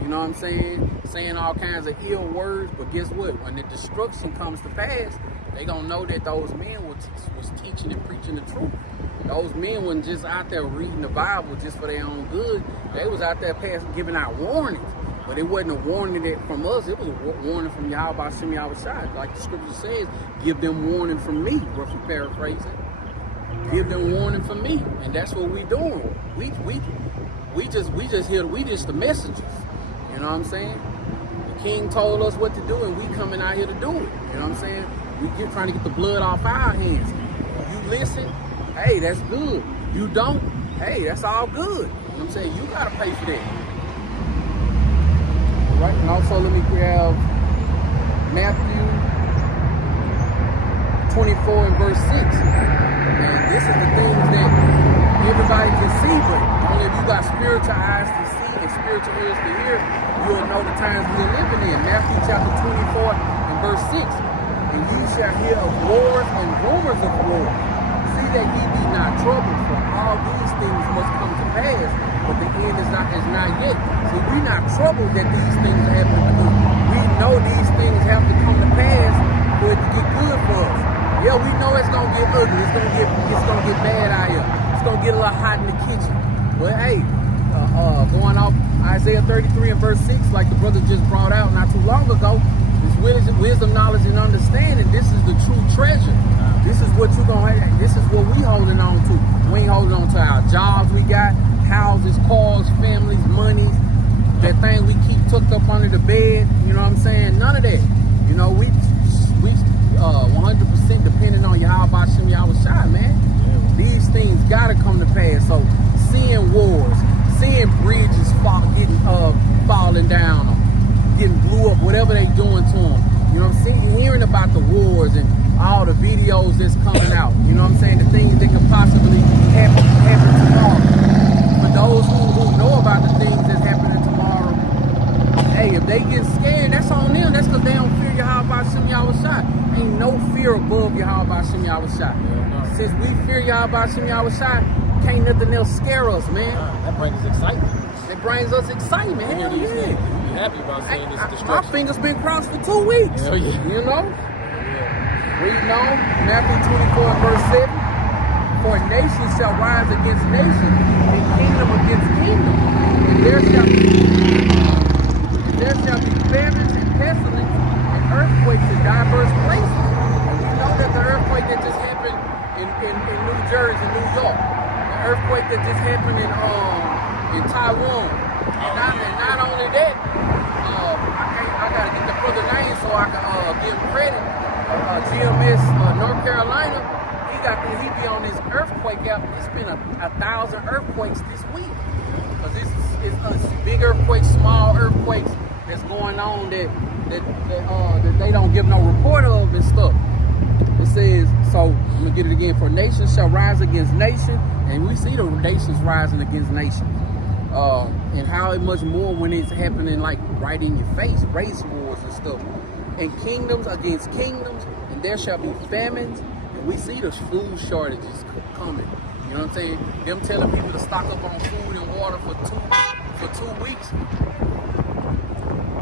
You know what I'm saying? Saying all kinds of ill words. But guess what? When the destruction comes to pass, they gonna know that those men was teaching and preaching the truth. Those men wasn't just out there reading the Bible just for their own good. They was out there giving out warnings. But it wasn't a warning that from us. It was a warning from Yahweh Shem Yahushua. Like the scripture says, give them warning from me, roughly paraphrasing. Give them warning from me. And that's what we doing. We just here, we just the messengers. You know what I'm saying? The king told us what to do, and we coming out here to do it. You know what I'm saying? We trying to get the blood off our hands. You listen, hey, that's good. You don't, hey, that's all good. You know what I'm saying? You gotta pay for that. Right? And also let me grab Matthew 24 and verse 6. And this is the things that everybody can see, but only if you got spiritual eyes to see and spiritual ears to hear, you'll know the times we're living in. Matthew chapter 24 and verse 6. And ye shall hear of wars and rumors of wars. See that ye be not troubled, for all these things must come to pass, but the end is not yet. See, we're not troubled that these things happen because we know these things have to come to pass for it to get good for us. Yeah, we know it's gonna get ugly. It's gonna get bad out here. It's gonna get a little hot in the kitchen. But hey, going off Isaiah 33 and verse 6, like the brother just brought out not too long ago, this wisdom, knowledge, and understanding. This is the true treasure. This is what you're gonna have. This is what we holding on to. We ain't holding on to our jobs we got, houses, cars, families, monies, that thing we keep tucked up under the bed. You know what I'm saying? None of that. You know, we 100% depending on Yahweh Shem Yahushua, man. Yeah. These things gotta come to pass. So seeing wars, seeing bridges falling down, or getting blew up, whatever they doing to them. You know what I'm saying? Hearing about the wars and all the videos that's coming out. You know what I'm saying? The things that could possibly happen tomorrow. For those who know about the things that's happening tomorrow, hey, if they get scared, that's on them. That's because they don't fear Yahweh Shem Yahushua. Ain't no fear above Yahweh Shem Yahushua. Yeah, since we fear Yahweh Shem Yahushua, can't nothing else scare us, man. That brings excitement. It brings us excitement. Hell yeah. You happy about seeing this destruction. My fingers been crossed for 2 weeks. Hell yeah. You know? Yeah. Reading on, Matthew 24 and verse 7. For nation shall rise against nation, and kingdom against kingdom. And there shall be famines and pestilence and earthquakes in diverse places. And we know that the earthquake that just happened in New Jersey, New York, the earthquake that just happened in Taiwan. And not only that, I gotta get the brother name so I can give him credit. GMS North Carolina, he be on this earthquake app. It's been 1,000 earthquakes this week. Because it's big earthquakes, small earthquakes that's going on that they don't give no report of and stuff. It says, so I'm gonna get it again. For nation shall rise against nation, and we see the nations rising against nations. And how much more when it's happening like right in your face, race wars and stuff. And kingdoms against kingdoms, and there shall be famines. And we see the food shortages coming. You know what I'm saying? Them telling people to stock up on food and water for 2 weeks.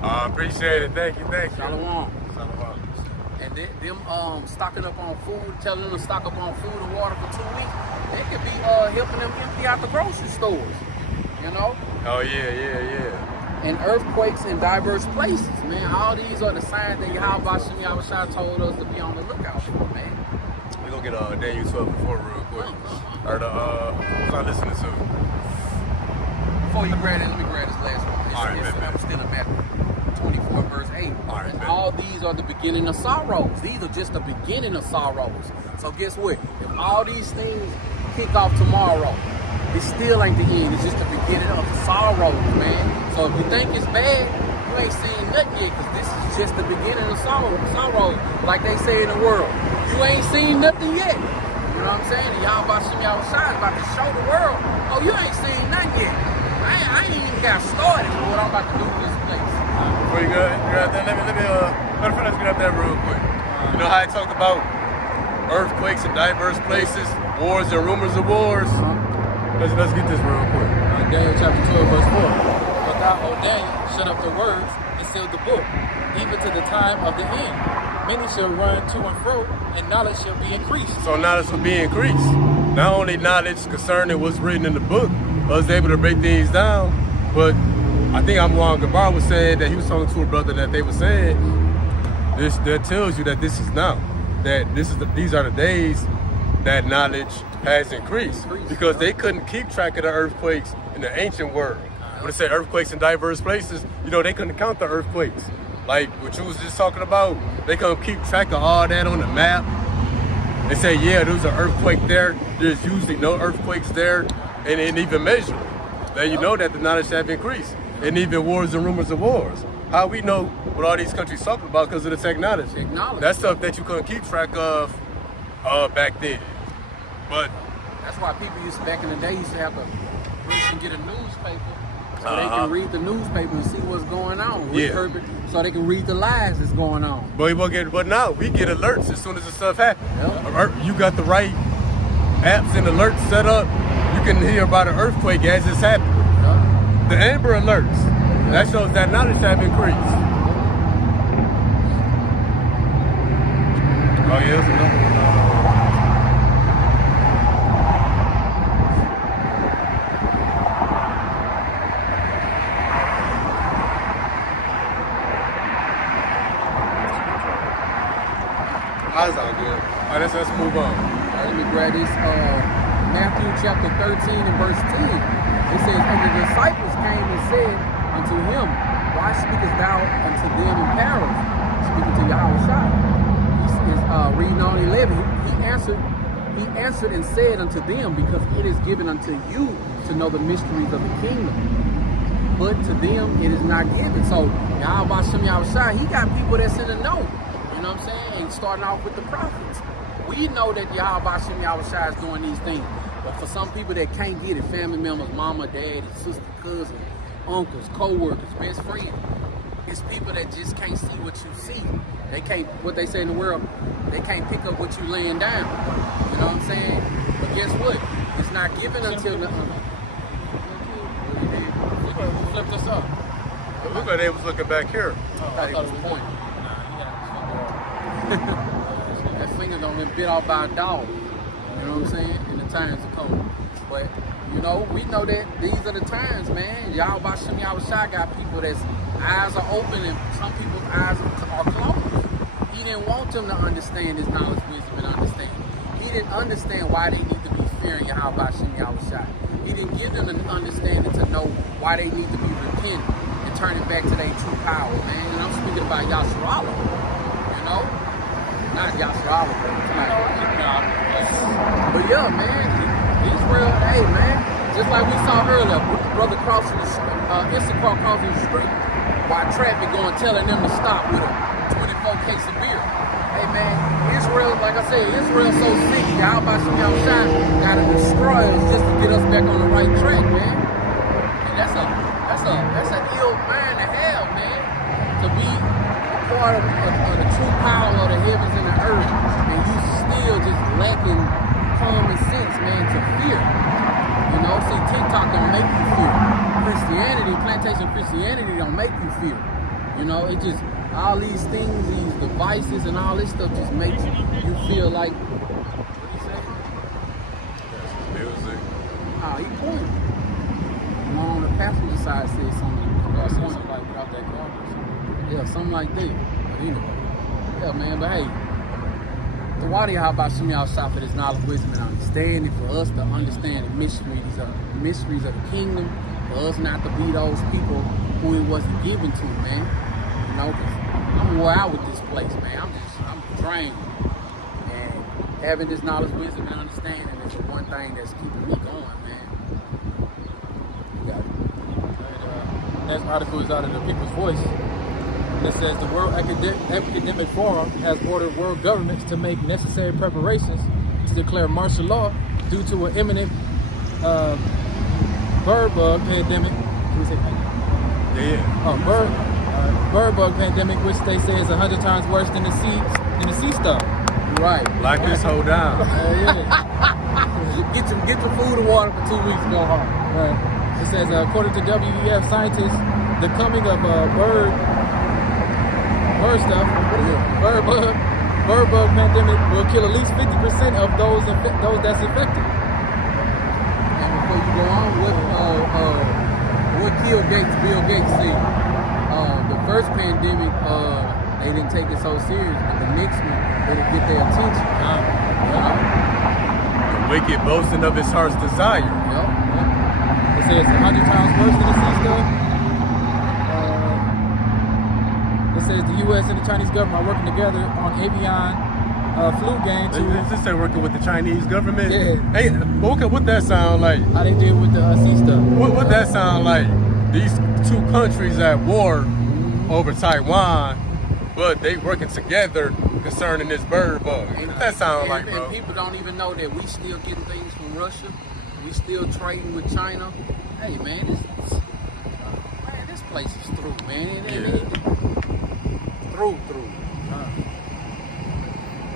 I appreciate it. Thank you. Shalom. And them stocking up on food, telling them to stock up on food and water for 2 weeks, they could be helping them empty out the grocery stores. You know? Oh yeah. And earthquakes in diverse places, man. All these are the signs that Yahweh Shem Yahushua told us to be on the lookout for, man. We're gonna get Daniel 12:4 real quick. Or what was I listening to? Before you grab it, let me grab this last one. I'm still in Matthew 24 verse 8. And all these are the beginning of sorrows. These are just the beginning of sorrows. So guess what? If all these things kick off tomorrow, it still ain't the end. It's just the beginning of the sorrows, man. So if you think it's bad, you ain't seen nothing yet, because this is just the beginning of sorrow, like they say in the world. You ain't seen nothing yet. You know what I'm saying? And y'all about to about to show the world, oh, you ain't seen nothing yet. I ain't even got started with what I'm about to do in this place. Before you go out there, let me get up there real quick. You know how I talked about earthquakes in diverse places, wars and rumors of wars? Let's get this real quick. Daniel chapter 12, verse 4. But thou, O Daniel, shut up the words and seal the book, even to the time of the end. Many shall run to and fro, and knowledge shall be increased. So knowledge will be increased. Not only knowledge concerning what's written in the book, I was able to break things down, but I think Amwal Gabar was saying that he was talking to a brother that they were saying, that tells you that this is now, that these are the days that knowledge has increased, because they couldn't keep track of the earthquakes in the ancient world. When it said earthquakes in diverse places, you know, they couldn't count the earthquakes. Like what you was just talking about, they couldn't keep track of all that on the map. They say, yeah, there's an earthquake there. There's usually no earthquakes there, and even measure it. Then you know that the knowledge have increased, and even wars and rumors of wars. How we know what all these countries talking about because of the technology. That's stuff that you couldn't keep track of back then. But that's why people back in the day used to have to get a newspaper so they can read the newspaper and see what's going on. So they can read the lies that's going on. But now we get alerts as soon as the stuff happens. You got the right apps and alerts set up. You can hear about an earthquake as it's happening. The Amber Alerts. That shows that knowledge have increased. Oh yeah, that's another one. That's all good. All right, let's move on. Let me grab this. Matthew chapter 13 and verse 10. It says, and the disciples came and said unto him, why speakest thou unto them in parables? Speaking to Yahushua. He is reading on 11. He answered and said unto them, because it is given unto you to know the mysteries of the kingdom, but to them it is not given. So Yahushua, he got people that's in the know. You know what I'm saying? And starting off with the prophets. We know that Yahushua is doing these things. But for some people that can't get it, family members, mama, daddy, sister, cousin, uncles, co-workers, best friends, it's people that just can't see what you see. They can't, what they say in the world, they can't pick up what you laying down. You know what I'm saying? But guess what? It's not given until the... Flip this up. It looked like they was looking back here. I thought it was pointing. That finger don't been bit off by a dog. You know what I'm saying? And the times are cold. But, you know, we know that these are the times, man. Yahushua got people that's eyes are open and some people's eyes are closed. He didn't want them to understand his knowledge, wisdom, and understanding. He didn't understand why they need to be fearing Yahushua. He didn't give them an understanding to know why they need to be repentant and turning back to their true power, man. And I'm speaking about Yahshua. You know? Not Yahshua, but yeah, man, he's real. Hey, man, just like we saw earlier, brother crossing the Issachar crossing the street while traffic going, telling them to stop with a 24 case of beer. Hey, man, Israel, like I said, Israel's so sick. Yahushua got to destroy us just to get us back on the right track, man. And that's an ill mind to have, man, to be part of the true power of the heavens and the earth, and you still just lacking common sense, man, to fear. You know, see, TikTok don't make you fear. Christianity, plantation Christianity don't make you fear. You know, it just, all these things, these devices and all this stuff just makes you feel like, what he say? Music. Oh, he pointed. On the passenger side said something. Something like without that car or something. Yeah, something like that. But anyway, yeah, man. But hey, the water, how about Shemi outside for this knowledge, wisdom, and understanding, for us to understand the mysteries of the kingdom, for us not to be those people who it wasn't given to, man. You know, cause I'm wore out with this place, man. I'm drained, and having this knowledge, wisdom, and understanding is the one thing that's keeping me going, man. You got it. next article is out of the People's Voice. And it says the World Academic Forum has ordered world governments to make necessary preparations to declare martial law due to an imminent bird bug pandemic. Can we say Yeah. Oh, bird bug pandemic, which they say is 100 times worse than the sea stuff. Right. Lock this hoe down. Yeah. Get your food and water for 2 weeks. Go home. Right. It says, according to WEF scientists, the coming of bird bug pandemic will kill at least 50% of those that's infected. And before you go on, what killed Bill Gates said? The first pandemic, they didn't take it so serious, but the next one, they didn't get their attention. The wicked boasting of his heart's desire. It says 100 times worse than the sea stuff. It says the U.S. and the Chinese government are working together on avian flu game to... Does this say working with the Chinese government? Yeah. Hey, what that sound like? How they did with the sea stuff. What that sound like? These two countries at war over Taiwan, but they working together concerning this bird bug. What that sound like, bro? And people don't even know that we still getting things from Russia. We still trading with China. Hey, man, this place is through, man. Through.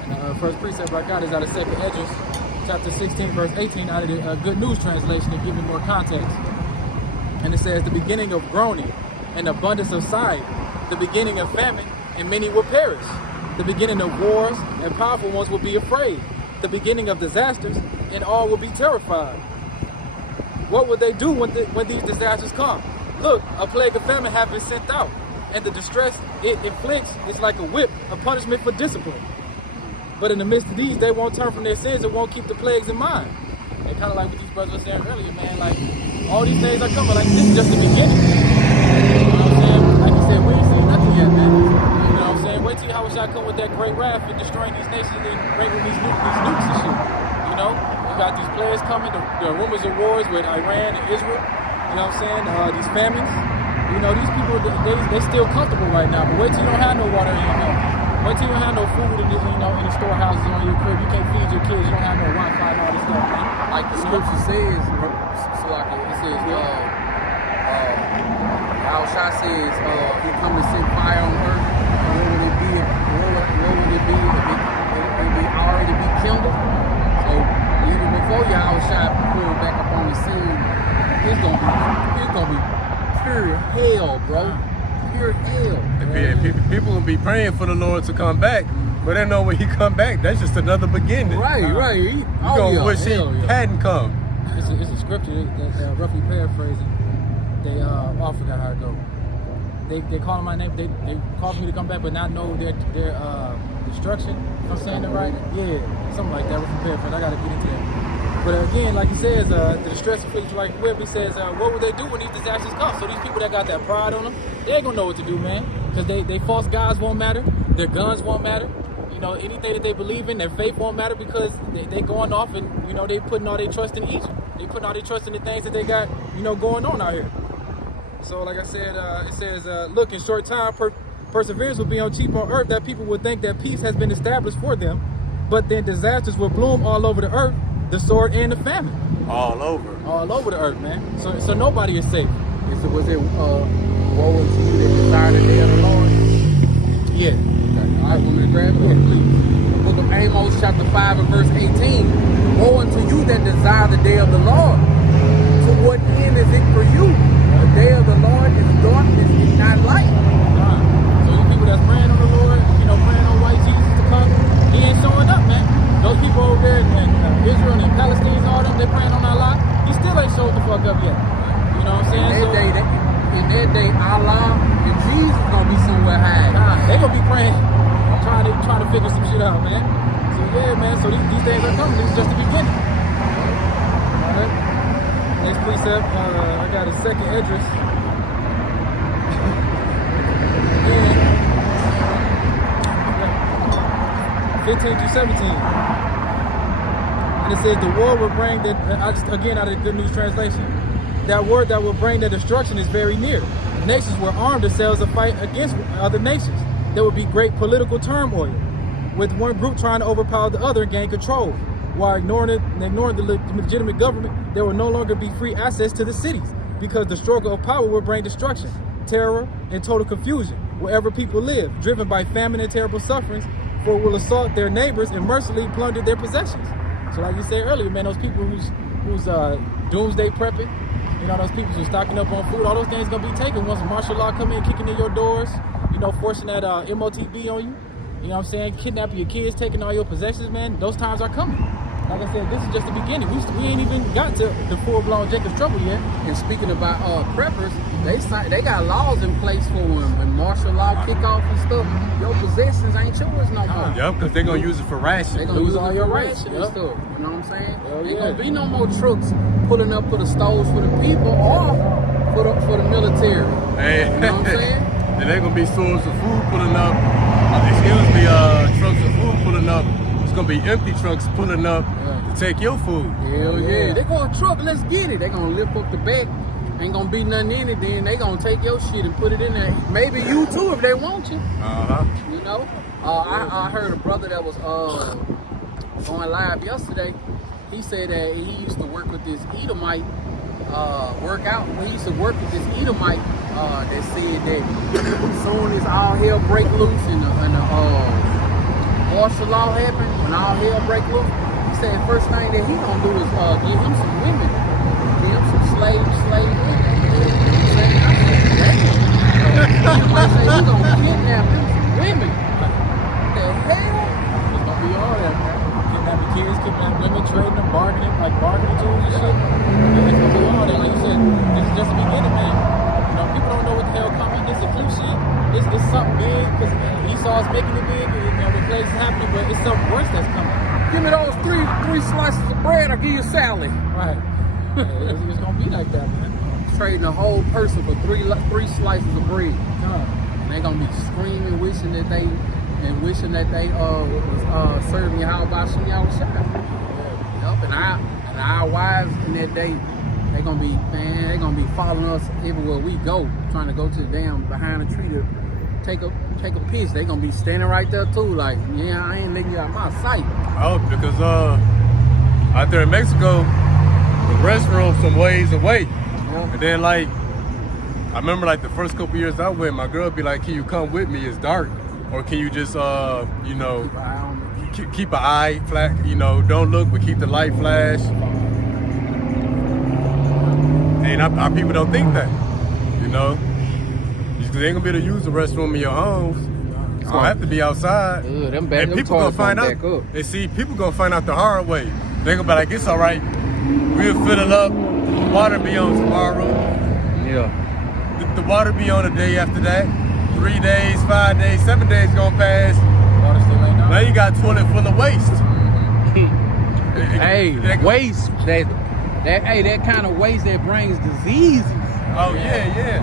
And the first precept I got is out of 2nd Esdras, chapter 16, verse 18, out of the Good News translation to give you more context. And it says, the beginning of groaning and abundance of sighing, the beginning of famine, and many will perish. The beginning of wars, and powerful ones will be afraid. The beginning of disasters, and all will be terrified. What would they do when these disasters come? Look, a plague of famine has been sent out, and the distress it inflicts is like a whip, a punishment for discipline. But in the midst of these, they won't turn from their sins and won't keep the plagues in mind. And kind of like what these brothers were saying earlier, man, like, all these things are coming, like, this is just the beginning. You know what I'm saying? Like you said, we ain't seen nothing yet, man. You know what I'm saying? Wait till y'all wish I come with that great wrath and destroying these nations and bringing these nukes and shit. You know? You got these players coming, the rumors of wars with Iran and Israel. You know what I'm saying? These famines. You know, these people, they still comfortable right now, but wait till you don't have no water in your house. Wait till you don't have no food in the storehouses on your crib. You can't feed your kids. You don't have no Wi-Fi and all this stuff, man. Like the scripture says, it says, Al-Shah says, he come to send fire on earth. What would it be if it already be kindled? So even before Al-Shah pulled back up on the scene, it's gonna be pure hell, bro. Pure hell. People will be praying for the Lord to come back, but they know when he come back, that's just another beginning. Right. You gonna wish he hadn't come. It's a scripture that roughly paraphrasing. They I forgot how it go. They call my name. They call for me to come back, but not know their destruction. If I'm saying it right? Yeah, something like that. Roughly paraphrasing. I gotta get into that. But again, like he says, the distress afflicts like whip. He says, what would they do when these disasters come? So these people that got that pride on them, they ain't gonna know what to do, man. Because they false gods won't matter. Their guns won't matter. You know, anything that they believe in, their faith won't matter because they going off and, you know, they putting all their trust in Egypt. They putting all their trust in the things that they got, you know, going on out here. So like I said, it says, look, in short time, perseverance will be on cheap on earth, that people will think that peace has been established for them, but then disasters will bloom all over the earth, the sword and the famine. All over the earth, man. So nobody is safe. Was it woe unto you that desire the day of the Lord? Yeah. All right, want me to grab it? Yeah, please. The book of Amos, chapter 5 and verse 18. Woe unto you that desire the day of the Lord. To what end is it for you? The day of the Lord is darkness, it's not light. So you people that's praying on the Lord, you know, praying on white Jesus to come, he ain't showing up, man. Those people over there in Israel and Palestine and all them, they praying on Allah. He still ain't showed the fuck up yet. You know what I'm saying? In that day, Allah and Jesus gonna be somewhere high. They gonna be praying, trying to figure some shit out, man. So yeah, man. So these things are coming. This is just the beginning. All right. Next precept, I got a 2nd Esdras. Again, 15 through 17. And it says the war will bring that, again out of the Good News translation, that word that will bring the destruction is very near. nations would arm themselves to fight against other nations. There would be great political turmoil, with one group trying to overpower the other and gain control. While ignoring the legitimate government, there will no longer be free access to the cities, because the struggle of power will bring destruction, terror, and total confusion wherever people live, driven by famine and terrible sufferings, for it will assault their neighbors and mercilessly plunder their possessions. So like you said earlier, man, those people who's doomsday prepping, you know, those people who's stocking up on food, all those things gonna be taken once martial law come in, kicking in your doors, you know, forcing that MOTB on you. You know what I'm saying? Kidnapping your kids, taking all your possessions, man. Those times are coming. Like I said, this is just the beginning. We ain't even got to the full-blown Jacob's trouble yet. And speaking about preppers, they got laws in place for when martial law kick off and stuff. Your possessions ain't yours no more. Yup, because they're going to use it for rations. They gonna Lose use all all your your rights, ration and yep. stuff. You know what I'm saying? Hell Ain't yeah. gonna be no more trucks pulling up for the stores for the people or for the military. Hey. You know what I'm saying? And they're going to be stores of food pulling up. Trucks of food pulling up. It's going to be empty trucks pulling up to take your food. Hell yeah. They gonna truck, let's get it. They gonna lift up the back. Ain't gonna be nothing in it, then they gonna take your shit and put it in there. Maybe you too if they want you. Uh-huh. You know? I heard a brother that was going live yesterday. He said that he used to work with this Edomite, he used to work with this Edomite that said that as soon as all hell break loose and the martial law happen, when all hell break loose, he said first thing that he gonna do is give him some women, give him some slave women. He said, I said, damn. Somebody say he gonna kidnap him some women. What the hell? It's gonna be all that, man. Kidnapping kids, kidnapping women, trading them, bargaining tools and shit. Yeah, it's gonna be all that. Like you said, this is just the beginning, man. You know, people don't know what the hell coming. It's a flu shit. It's something big, because Esau's making it big, and you know, the place is happening, but it's something worse that's coming. Give me those three slices of bread, I'll give you a salad. Right. Yeah, it's gonna be like that, man. Trading a whole person for three slices of bread. Huh. They gonna be screaming, wishing that they was serving Yahweh Shem Yahushua. Yup, and our wives in that day, they gonna be following us everywhere we go, trying to go to the damn behind the tree to take a piss. They gonna be standing right there too, like, yeah, I ain't letting you out my sight. Oh, because out there in Mexico, the restroom's some ways away. Yep. And then like, I remember like the first couple years I went, my girl would be like, can you come with me? It's dark. Or can you just, you know, keep an eye flat, you know, don't look, but keep the light flash. And our people don't think that, you know. Because they ain't gonna be able to use the restroom in your homes. It's gonna have to be outside. Them and people gonna find out. And see, people gonna find out the hard way. They gonna be like, it's all right. We'll fill it up. The water be on tomorrow. Yeah. The water be on the day after that. 3 days, 5 days, 7 days gonna pass. Water still ain't on. Now you got a toilet full of waste. Hey, waste. That kind of waste that brings diseases. Oh yeah.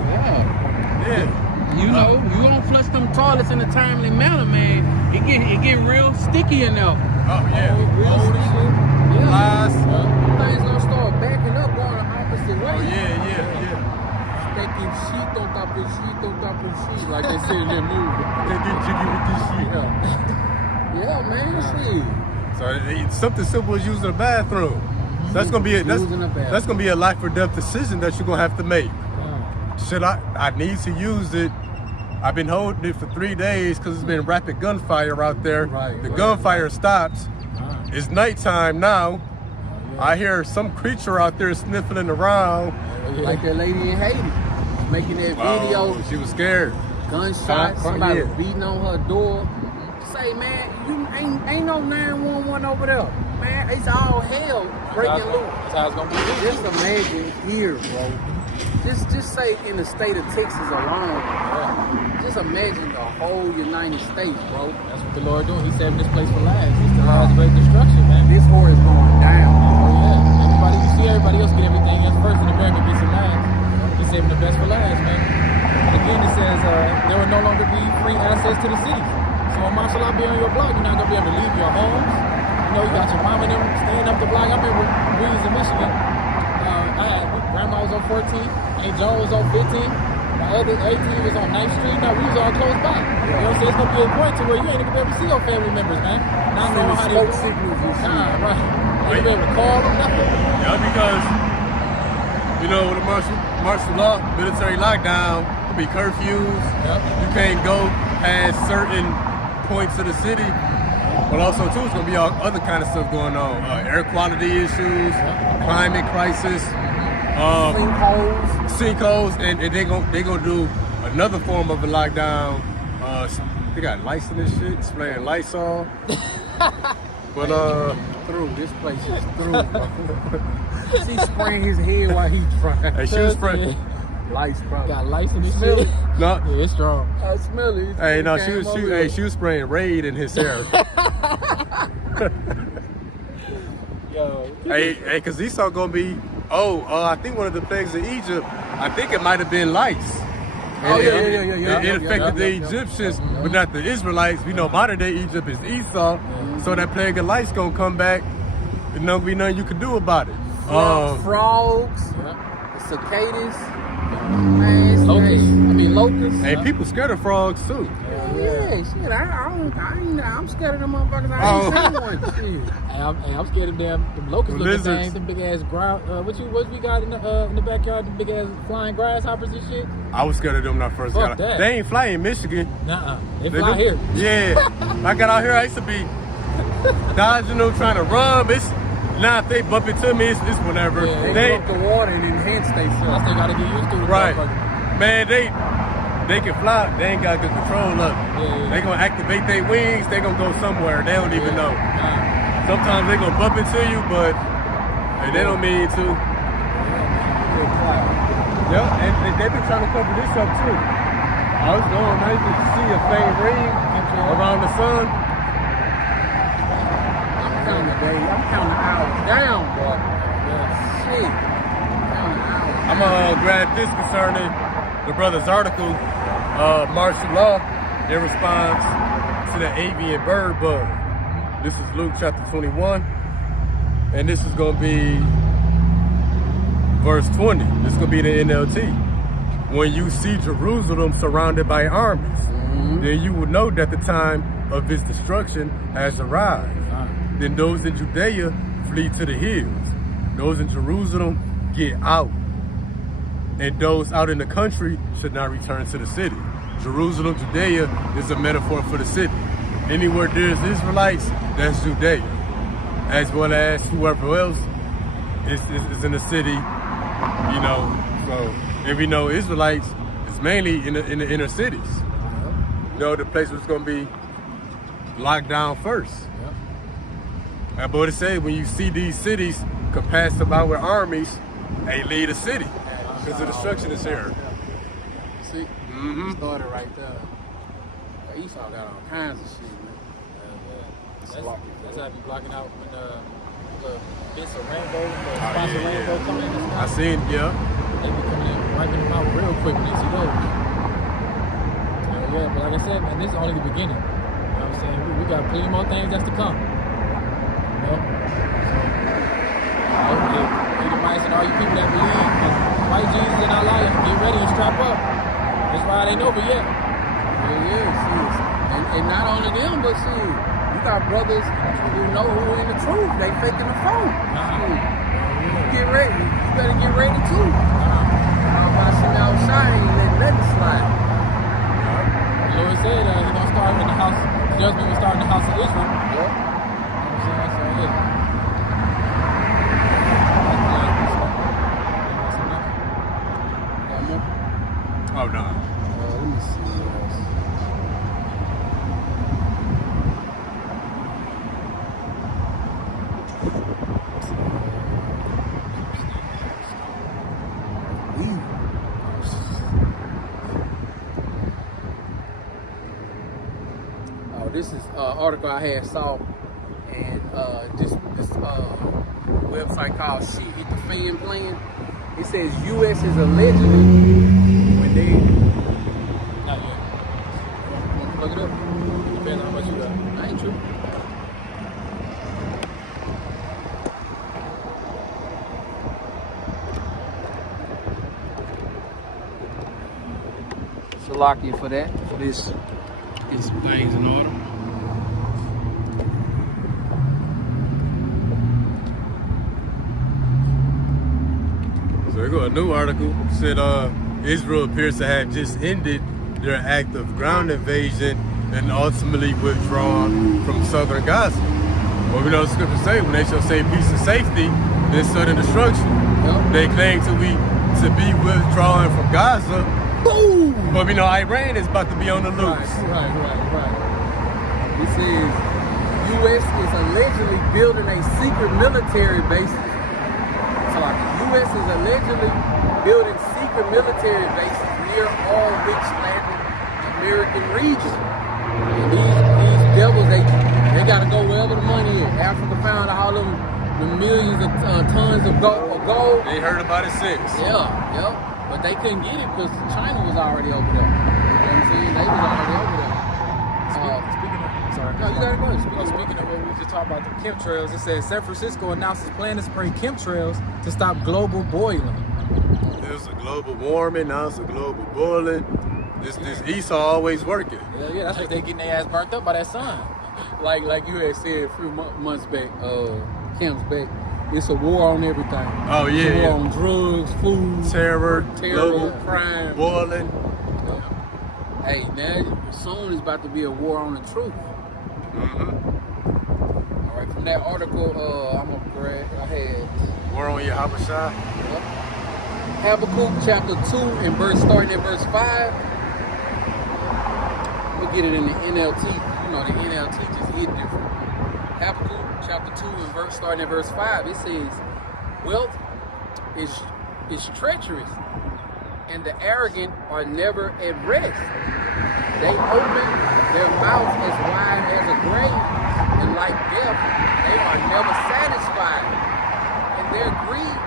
You know, you don't flush them toilets in a timely manner, man. It get real sticky in there. Oh yeah. Old and shit. Flies. Things gonna start backing up going the opposite way. Oh yeah. Stacking sheet on top of sheet on top of sheet, like they say in their movie. They get jiggy with this shit. Yeah, man, shit. So it's something simple as using a bathroom. That's gonna be that's gonna be a life or death decision that you're gonna have to make. Should I need to use it? I've been holding it for 3 days because it's been rapid gunfire out there. The gunfire stops. It's nighttime now. I hear some creature out there sniffling around. Like that lady in Haiti making that video. She was scared. Gunshots, somebody beating on her door. Say, man, you ain't no 911 over there. Man, it's all hell breaking loose. That's how it's gonna be. Just imagine here, bro. Just say in the state of Texas alone. Just imagine the whole United States, bro. That's what the Lord doing. He saving this place for last. It's the last great destruction, man. This war is going down. Oh yeah. You see everybody else get everything else first, and America gets it last. He's saving the best for last, man. Again, it says there will no longer be free access to the cities. So when martial law be on your block, you're not gonna be able to leave your homes. You know, you got your mom and them staying up the block. I remember we was in Michigan. Grandma was on 14, Aunt Joan was on 15. My other 18 was on 9th Street. Now we was all close by. You know what I'm saying? It's gonna be a point to where you ain't gonna be able to see your family members, man. Not knowing how they smoke do. signals and shit. Nah, right. You ain't gonna be able to call them, nothing. Yeah, because you know with the martial law, military lockdown, there'll be curfews. Yep. You can't go past certain points of the city. But also too, it's gonna be all other kind of stuff going on. Air quality issues, climate crisis, sinkholes, and they gonna do another form of a lockdown. They got lights in this shit, spraying Lysol. But Through this place is through. Bro. She's spraying his head while he's trying. hey, she was spraying. Lights, bro. Got lights in this Smell shit. it. No, Yeah, it's strong. I smell it. hey, no, It she came over was here. she was spraying Raid in his hair. Yo. hey, cause Esau gonna be. I think one of the things in Egypt, I think it might have been lights. Oh, And yeah. It affected the Egyptians, but not the Israelites. We know modern day Egypt is Esau, so that plague of lights gonna come back. And there'll be nothing you can do about it. Frogs, Yeah. cicadas, man, Locusts. locusts. And people scared of frogs too. Yeah, shit. I'm scared of them motherfuckers. I ain't seen one. Shit. Hey, I'm scared of them locust looking Lizards. things, them big ass ground. What we got in the backyard? The big ass flying grasshoppers and shit. I was scared of them when I first Fuck got out. that. They ain't fly in Michigan. Nuh-uh. They They fly do- here. Yeah. I got out here, I used to be dodging them, trying to rub. Now if they bump into me, it's whatever. Yeah, They go up the water and enhance I themselves. still gotta get used to it. Right. motherfucker. Man, they can fly. They ain't got good control of it. Yeah. They gonna activate their wings. They gonna go somewhere. They don't even know. Nah. Sometimes they gonna bump into you, but they don't mean to. They fly. Yeah, and they been trying to cover this up too. I was going, man, you could see a faint ring around the sun. I'm counting days. I'm counting hours down, boy. Shit. Counting hours. I'm gonna grab this concerning the brother's article, martial law in response to the avian bird bug. This is Luke chapter 21, and this is gonna be verse 20. This is gonna be the NLT. When you see Jerusalem surrounded by armies, then you will know that the time of its destruction has arrived. Then those in Judea flee to the hills. Those in Jerusalem get out. And those out in the country should not return to the city. Jerusalem, Judea is a metaphor for the city. Anywhere there's Israelites, that's Judea. As well as whoever else is in the city, you know. So, and we know Israelites is mainly in the inner cities. You know, the place was gonna be locked down first. But what it says, when you see these cities compassed about with armies, they lead a city. Because the destruction is here. See? Started right there. Esau got all kinds of shit, man. That's how I be blocking out when the bits of rainbow, the sponsor rainbow coming in. I seen, yeah. They be coming in, wiping them out real quick when they see those. Yeah, but like I said, man, this is only the beginning. You know what I'm saying? We got plenty more things that's to come. You know? So, Edomites and all you people that believe in white Jesus and Allah, get ready and strap up. This ride ain't over yet. And not only them, but see, you got brothers who know who in the truth. They faking the phone. Get ready. You better get ready too. I'm watching outside and let it slide. The Lord said he's gonna start in the house. Judgment will start in the house of Israel. You know what I'm saying? So yeah. Oh, no. Let me see. This is article I had saw, and this website called Shit Hit the Fan Plan. It says U.S. is allegedly when they Not yet. Look it up. Depends on how much you got. I ain't true. Salakia for that, for this. Get some things in order. So I got a new article said Israel appears to have just ended their act of ground invasion and ultimately withdrawn from southern Gaza. Well, we know the scriptures say when they shall say peace and safety, then sudden destruction. Yep. They claim to be withdrawing from Gaza. Boom! But we know Iran is about to be on the loose. Right. He says U.S. is allegedly building a secret military base. So like the U.S. is allegedly building secret military bases near all rich Latin American regions. And these devils, they gotta go wherever the money is. Africa found all them the millions of tons of gold. They heard about it since. Yeah. But they couldn't get it because China was already over there. You know what I'm saying? They was already over there. No, you gotta go. Speaking of what we just talked about, the chemtrails, it says San Francisco announces plan to spray chemtrails to stop global boiling. It was a global warming, now it's a global boiling. This Esau always working. Yeah, that's what they getting their ass burnt up by that sun. Like you had said a few months back, camps back, it's a war on everything. Oh yeah, It's a war on drugs, food, terror, global crime, boiling. Hey, now soon it's about to be a war on the truth. All right, from that article, I'm gonna grab. I had War on Yahushua. Habakkuk chapter 2 and starting at verse 5. We'll get it in the NLT. You know, the NLT just hit different. Habakkuk chapter 2 and starting at verse 5. It says, wealth is treacherous, and the arrogant are never at rest. They open their mouths as wide as a grave, and like death, they are never satisfied. In their greed,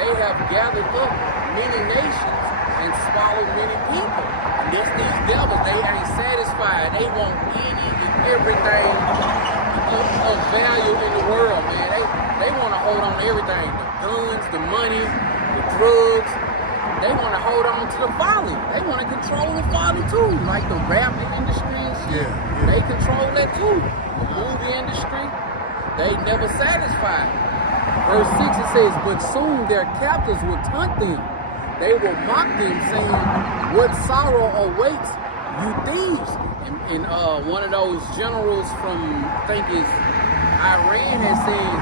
they have gathered up many nations and swallowed many people. And these devils, they ain't satisfied. They want any and everything of value in the world, man. They want to hold on to everything. The guns, the money, the drugs. They want to hold on to the folly. They want to control the folly too. Like the rap industry and shit. Yeah. They control that too. The movie industry, they never satisfied. Verse 6 it says, but soon their captors will taunt them. They will mock them, saying, what sorrow awaits you thieves? And one of those generals from, I think it's Iran, has said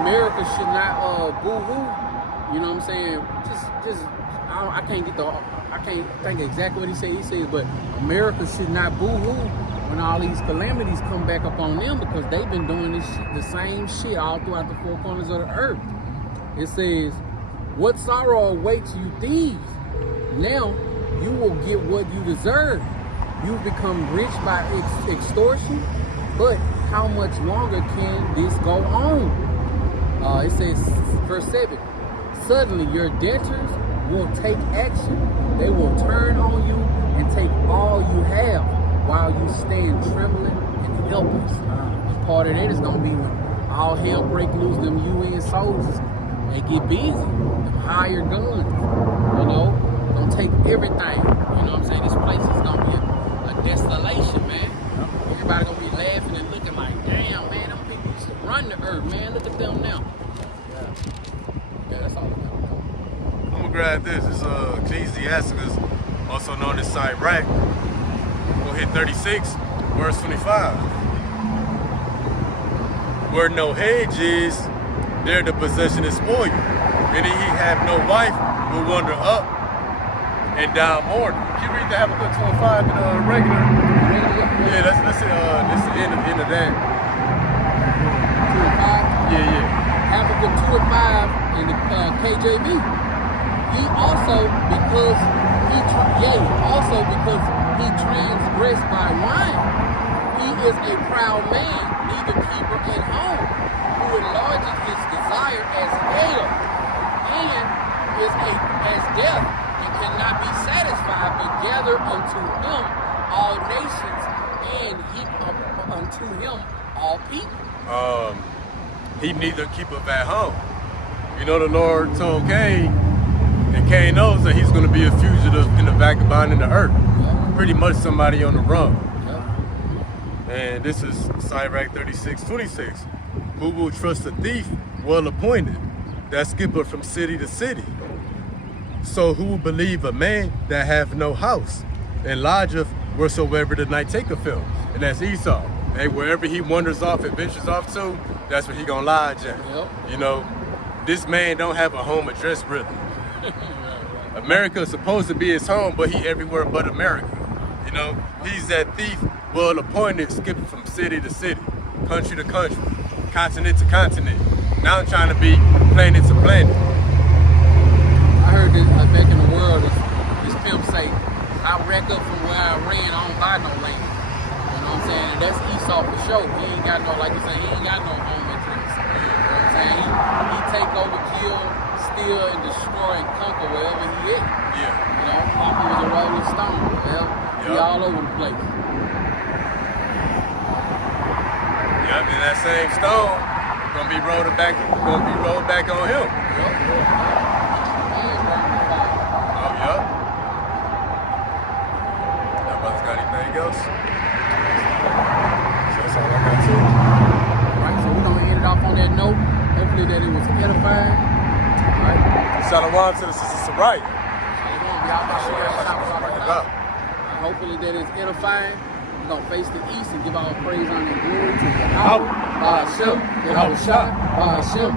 America should not boo-hoo. You know what I'm saying? Just I can't think exactly what he said. He says, but America should not boo-hoo when all these calamities come back up on them, because they've been doing the same shit all throughout the four corners of the earth. It says, what sorrow awaits you thieves? Now you will get what you deserve. You've become rich by extortion, but how much longer can this go on? It says, verse 7, suddenly your debtors will take action. They will turn on you and take all you have while you stand trembling and helpless. Part of that is going to be when all hell break loose, them UN soldiers, they get busy, them hired guns, you know, gonna take everything. You know what I'm saying? This place is gonna be a desolation, man. Everybody gonna be laughing and looking like, damn, man, them people used to run the earth, man. Look at them now. Yeah, that's all about. I'm gonna grab this. It's Ecclesiasticus, also known as Sirach. We'll hit 36, verse 25. Where no hedge is, there the possession is spoiled. And he have no wife will wander up and down mourning. Can you read the Habakkuk 2:5 in regular? Yeah, let's see. This is the end of that. 2:5. Yeah. Habakkuk 2:5 in the KJV. He also because he transgressed by wine. He is a proud man, neither keeper at home, who enlarges his desire as hell, and is as death, and cannot be satisfied, but gather unto him all nations, and heap up unto him all people. He neither keepeth at home. You know, the Lord told Cain, And Cain knows that he's going to be a fugitive and a vagabond in the earth. Pretty much somebody on the run. And this is Sirach 36:26. Who will trust a thief well appointed that skippeth from city to city? So who will believe a man that hath no house and lodgeth wheresoever the night taketh him? And that's Esau. Hey, wherever he wanders off and ventures off to, that's where he gonna lodge at. You know, this man don't have a home address really. America is supposed to be his home, but he everywhere but America. You know, he's that thief, well appointed, skipping from city to city, country to country, continent to continent. Now I'm trying to be planet to planet. I heard this back in the world, this pimp say, I rack up from where I ran, I don't buy no land. You know what I'm saying? And that's Esau for sure. He ain't got no, like you say, he ain't got no home interest. You know what I'm saying? He take over, kill, steal, and destroy and conquer wherever he is. Yeah. You know, he was a rolling stone. Well, he all over the place. Yep, and that same stone gonna be rolled back on him. Oh, yep. That brother's got anything else? So that's all I got too. Right, so we're gonna end it off on that note. Hopefully that it was edifying. Right. Shalom to the sister Sarai. Hopefully that is edifying. We're gonna face the east and give our praise, honor, and glory to Yahweh, Hashem, Hashem,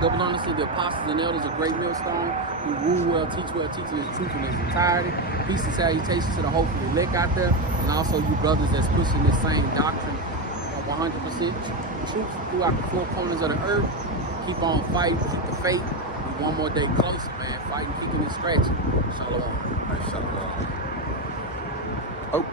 double honors to the apostles and elders of Great Millstone, who rule well, teaching His truth in its entirety. Peace and salutations to the hopefully elect out there, and also you brothers that's pushing this same doctrine of 100% truth throughout the four corners of the earth. Keep on fighting, keep the faith. We one more day closer, man. Fighting, kicking, and scratching. Shalom. Shalom. Oh.